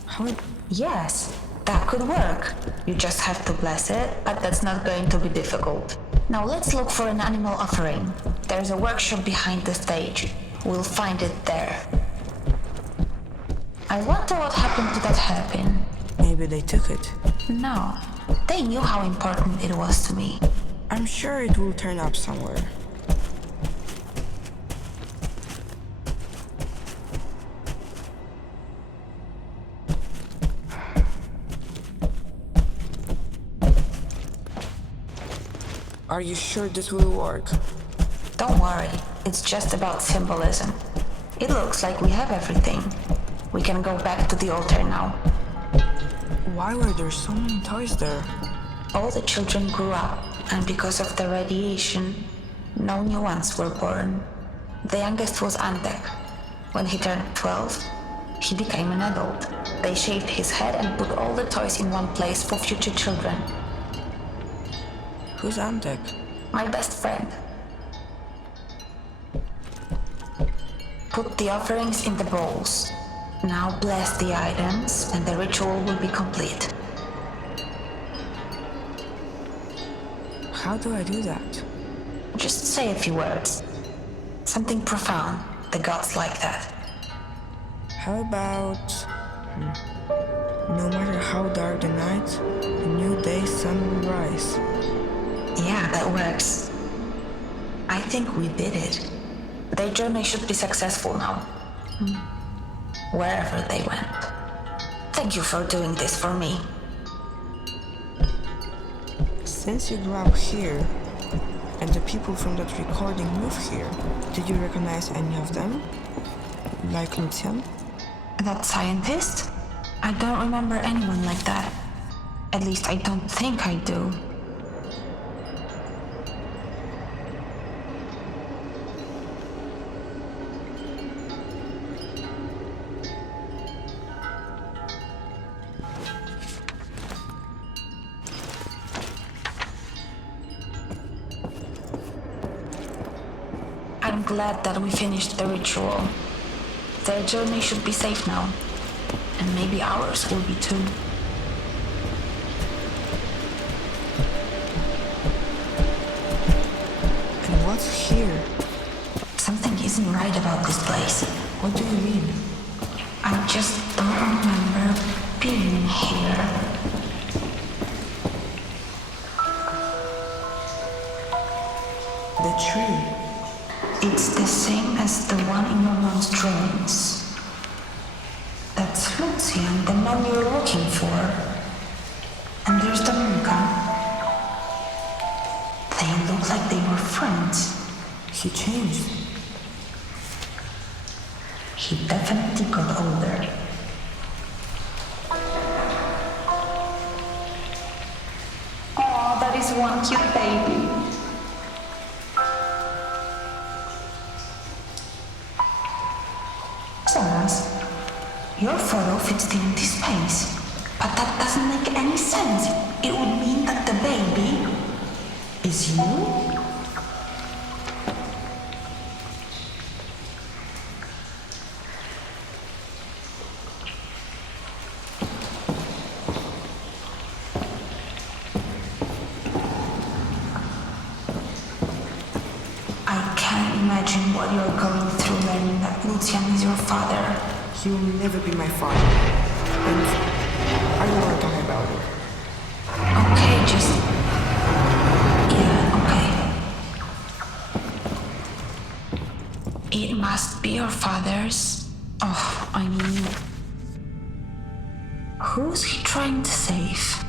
How it... Yes, that could work. You just have to bless it, but that's not going to be difficult. Now let's look for an animal offering. There's a workshop behind the stage. We'll find it there. I wonder what happened to that hairpin. Maybe they took it. No, they knew how important it was to me. I'm sure it will turn up somewhere. Are you sure this will work? Don't worry, it's just about symbolism. It looks like we have everything. We can go back to the altar now. Why were there so many toys there? All the children grew up, and because of the radiation, no new ones were born. The youngest was Antek. When he turned 12, he became an adult. They shaved his head and put all the toys in one place for future children. Who's Antek? My best friend. Put the offerings in the bowls. Now bless the items and the ritual will be complete. How do I do that? Just say a few words. Something profound. The gods like that. How about... No matter how dark the night, a new day's sun will rise. Yeah, that works. I think we did it. Their journey should be successful now. Wherever they went. Thank you for doing this for me. Since you grew up here, and the people from that recording moved here, did you recognize any of them? Like Lucian? That scientist? I don't remember anyone like that. At least I don't think I do. I'm glad that we finished the ritual. Their journey should be safe now. And maybe ours will be too. And what's here? Something isn't right about this place. What do you mean? I just don't remember being here. The tree. It's the same as the one in your mom's drawings. That's Lucian, the man you're looking for. And there's Danuka. They look like they were friends. He changed. He definitely got older. Oh, that is one cute baby. Soras, your photo fits the empty space. But that doesn't make any sense. It would mean that the baby is you? I can't imagine what you're going through learning that Lucian is your father. He will never be my father. And I don't want to talk about it. Okay, just... Yeah, okay. It must be your father's... Oh, I mean... Who's he trying to save?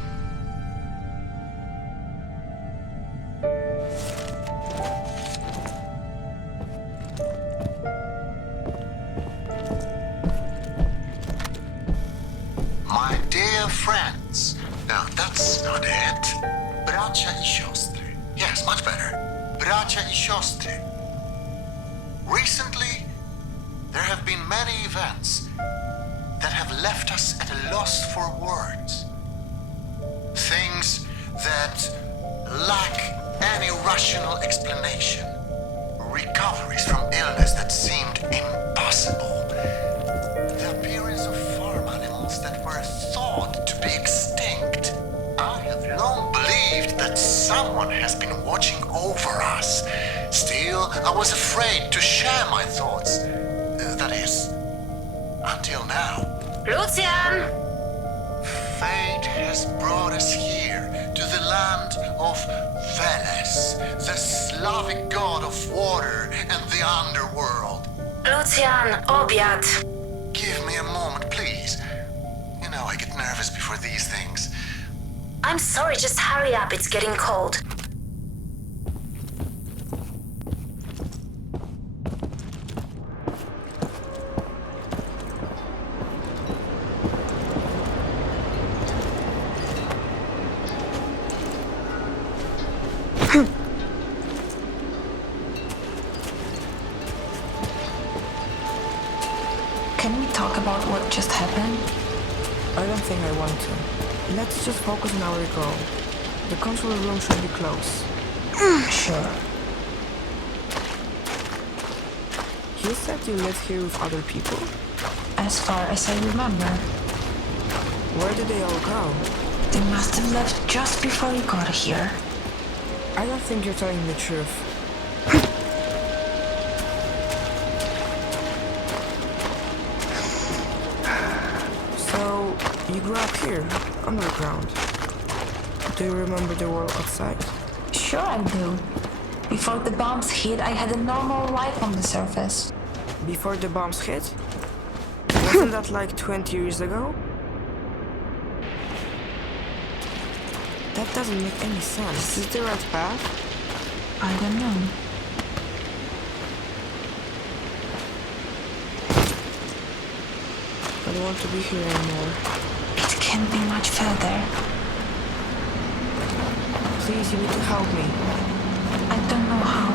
My dear friends, now that's not it. Bracia I siostry. Yes, much better. Bracia I siostry. Recently, there have been many events that have left us at a loss for words. Things that lack any rational explanation. Recoveries from illness that seemed impossible. The appearance of farm animals that were thought to be extinct. I have long believed that someone has been watching over us. Still, I was afraid to share my thoughts. That is, until now. Lucian! Fate has brought us here, to the land of Veles, the Slavic god of water and the underworld. Lucian, obiad. Give me a moment, please. You know, I get nervous before these things. I'm sorry, just hurry up, it's getting cold. Can we talk about what just happened? I don't think I want to. Let's just focus on our goal. The control room should be close. Sure. You said you lived here with other people? As far as I remember, Where did they all go? they must have left just before you got here. I don't think you're telling the truth. So, you grew up here, underground. Do you remember the world outside? Sure I do. Before the bombs hit, I had a normal life on the surface. Before the bombs hit? Wasn't that like 20 years ago? That doesn't make any sense. Is this the right path? I don't know. I don't want to be here anymore. It can't be much further. Please, you need to help me. I don't know how.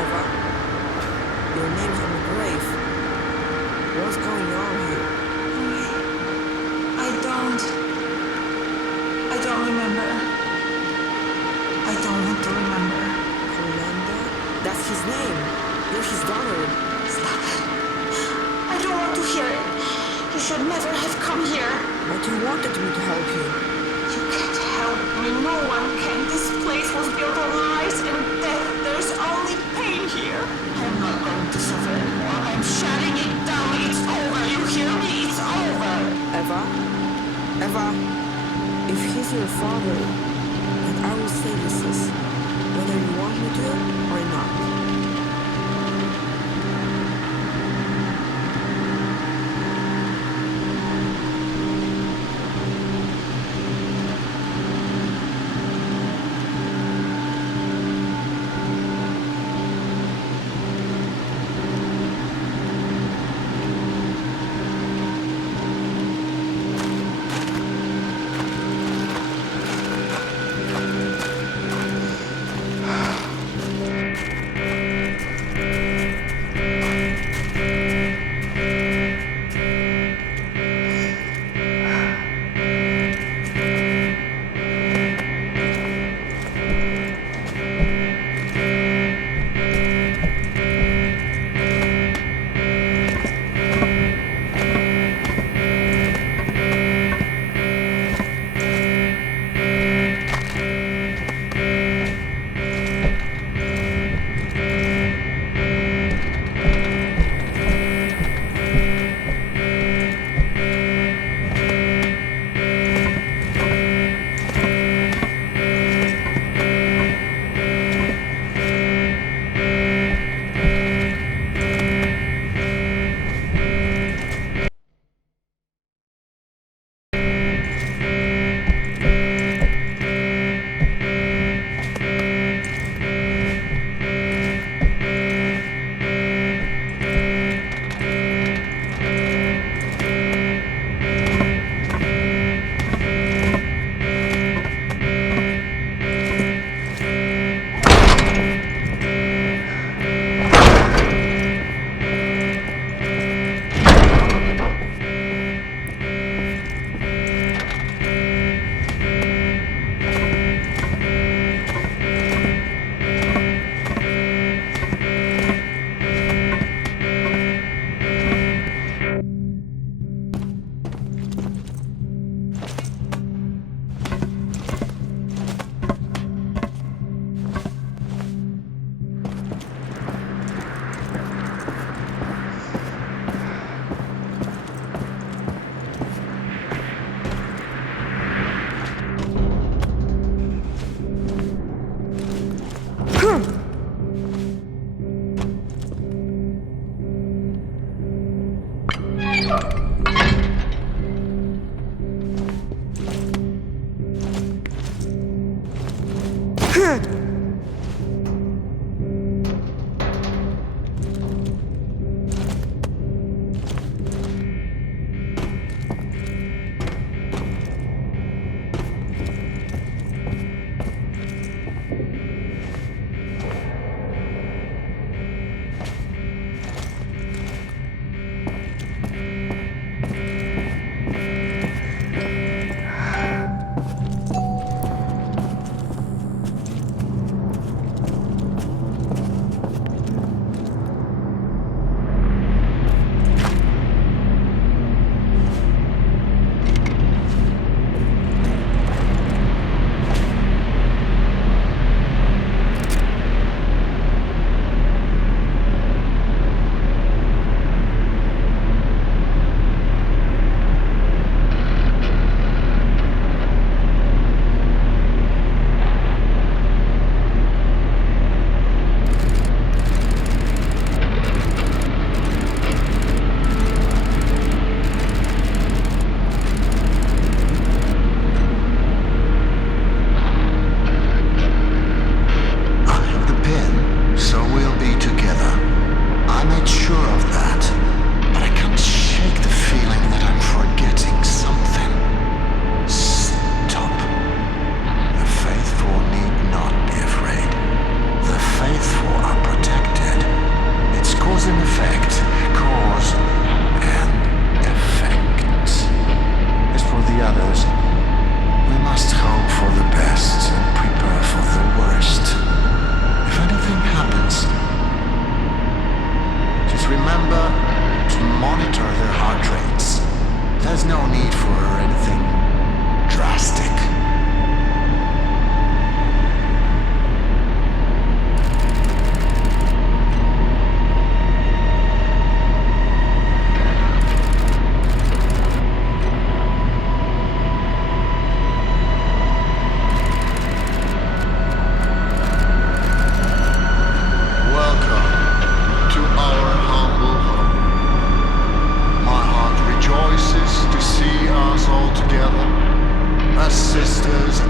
Eva, your name's on the grave. What's going on here? I don't remember. I don't want to remember. Orlando? That's his name. You're his daughter. Stop it. I don't want to hear it. You should never have come here. But you wanted me to help you. You can't help me. No one can. This place was built on lies and death. There's only pain here. I'm not going to suffer anymore. I'm shutting it down. It's over. You hear me? It's over. Eva? Eva, if he's your father, then I will say this is, whether you want me to or not.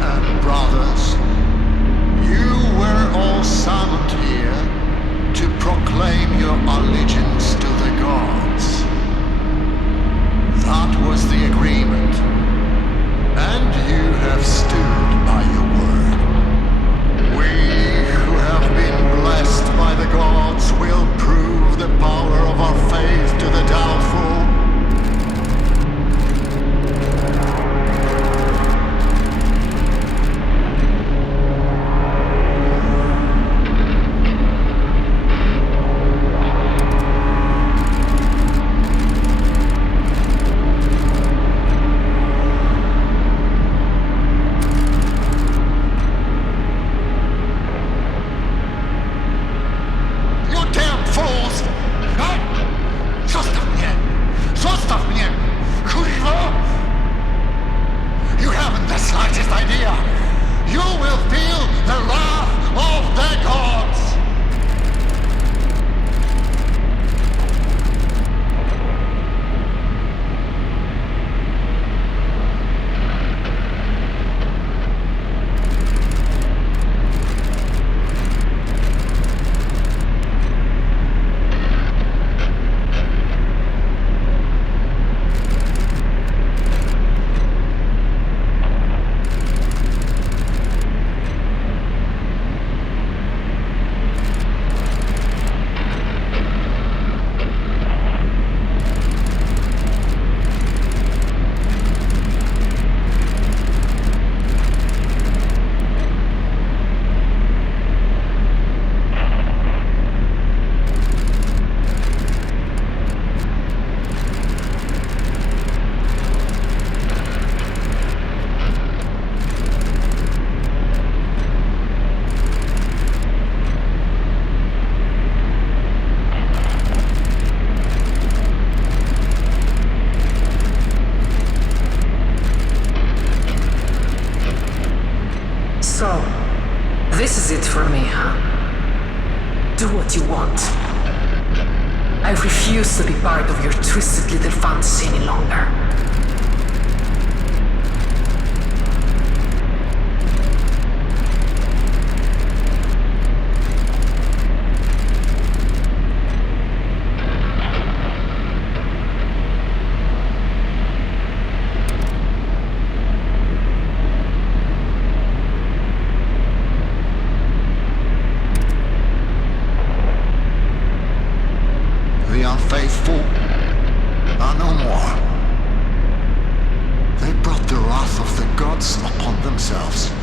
and brothers, you were all summoned here to proclaim your allegiance to the gods. That was the agreement, and you have stood by your word. We who have been blessed by the gods will prove the power of our faith to the doubtful. So, this is it for me, huh? Do what you want. I refuse to be part of your twisted little fantasy any longer. The unfaithful are no more. They brought the wrath of the gods upon themselves.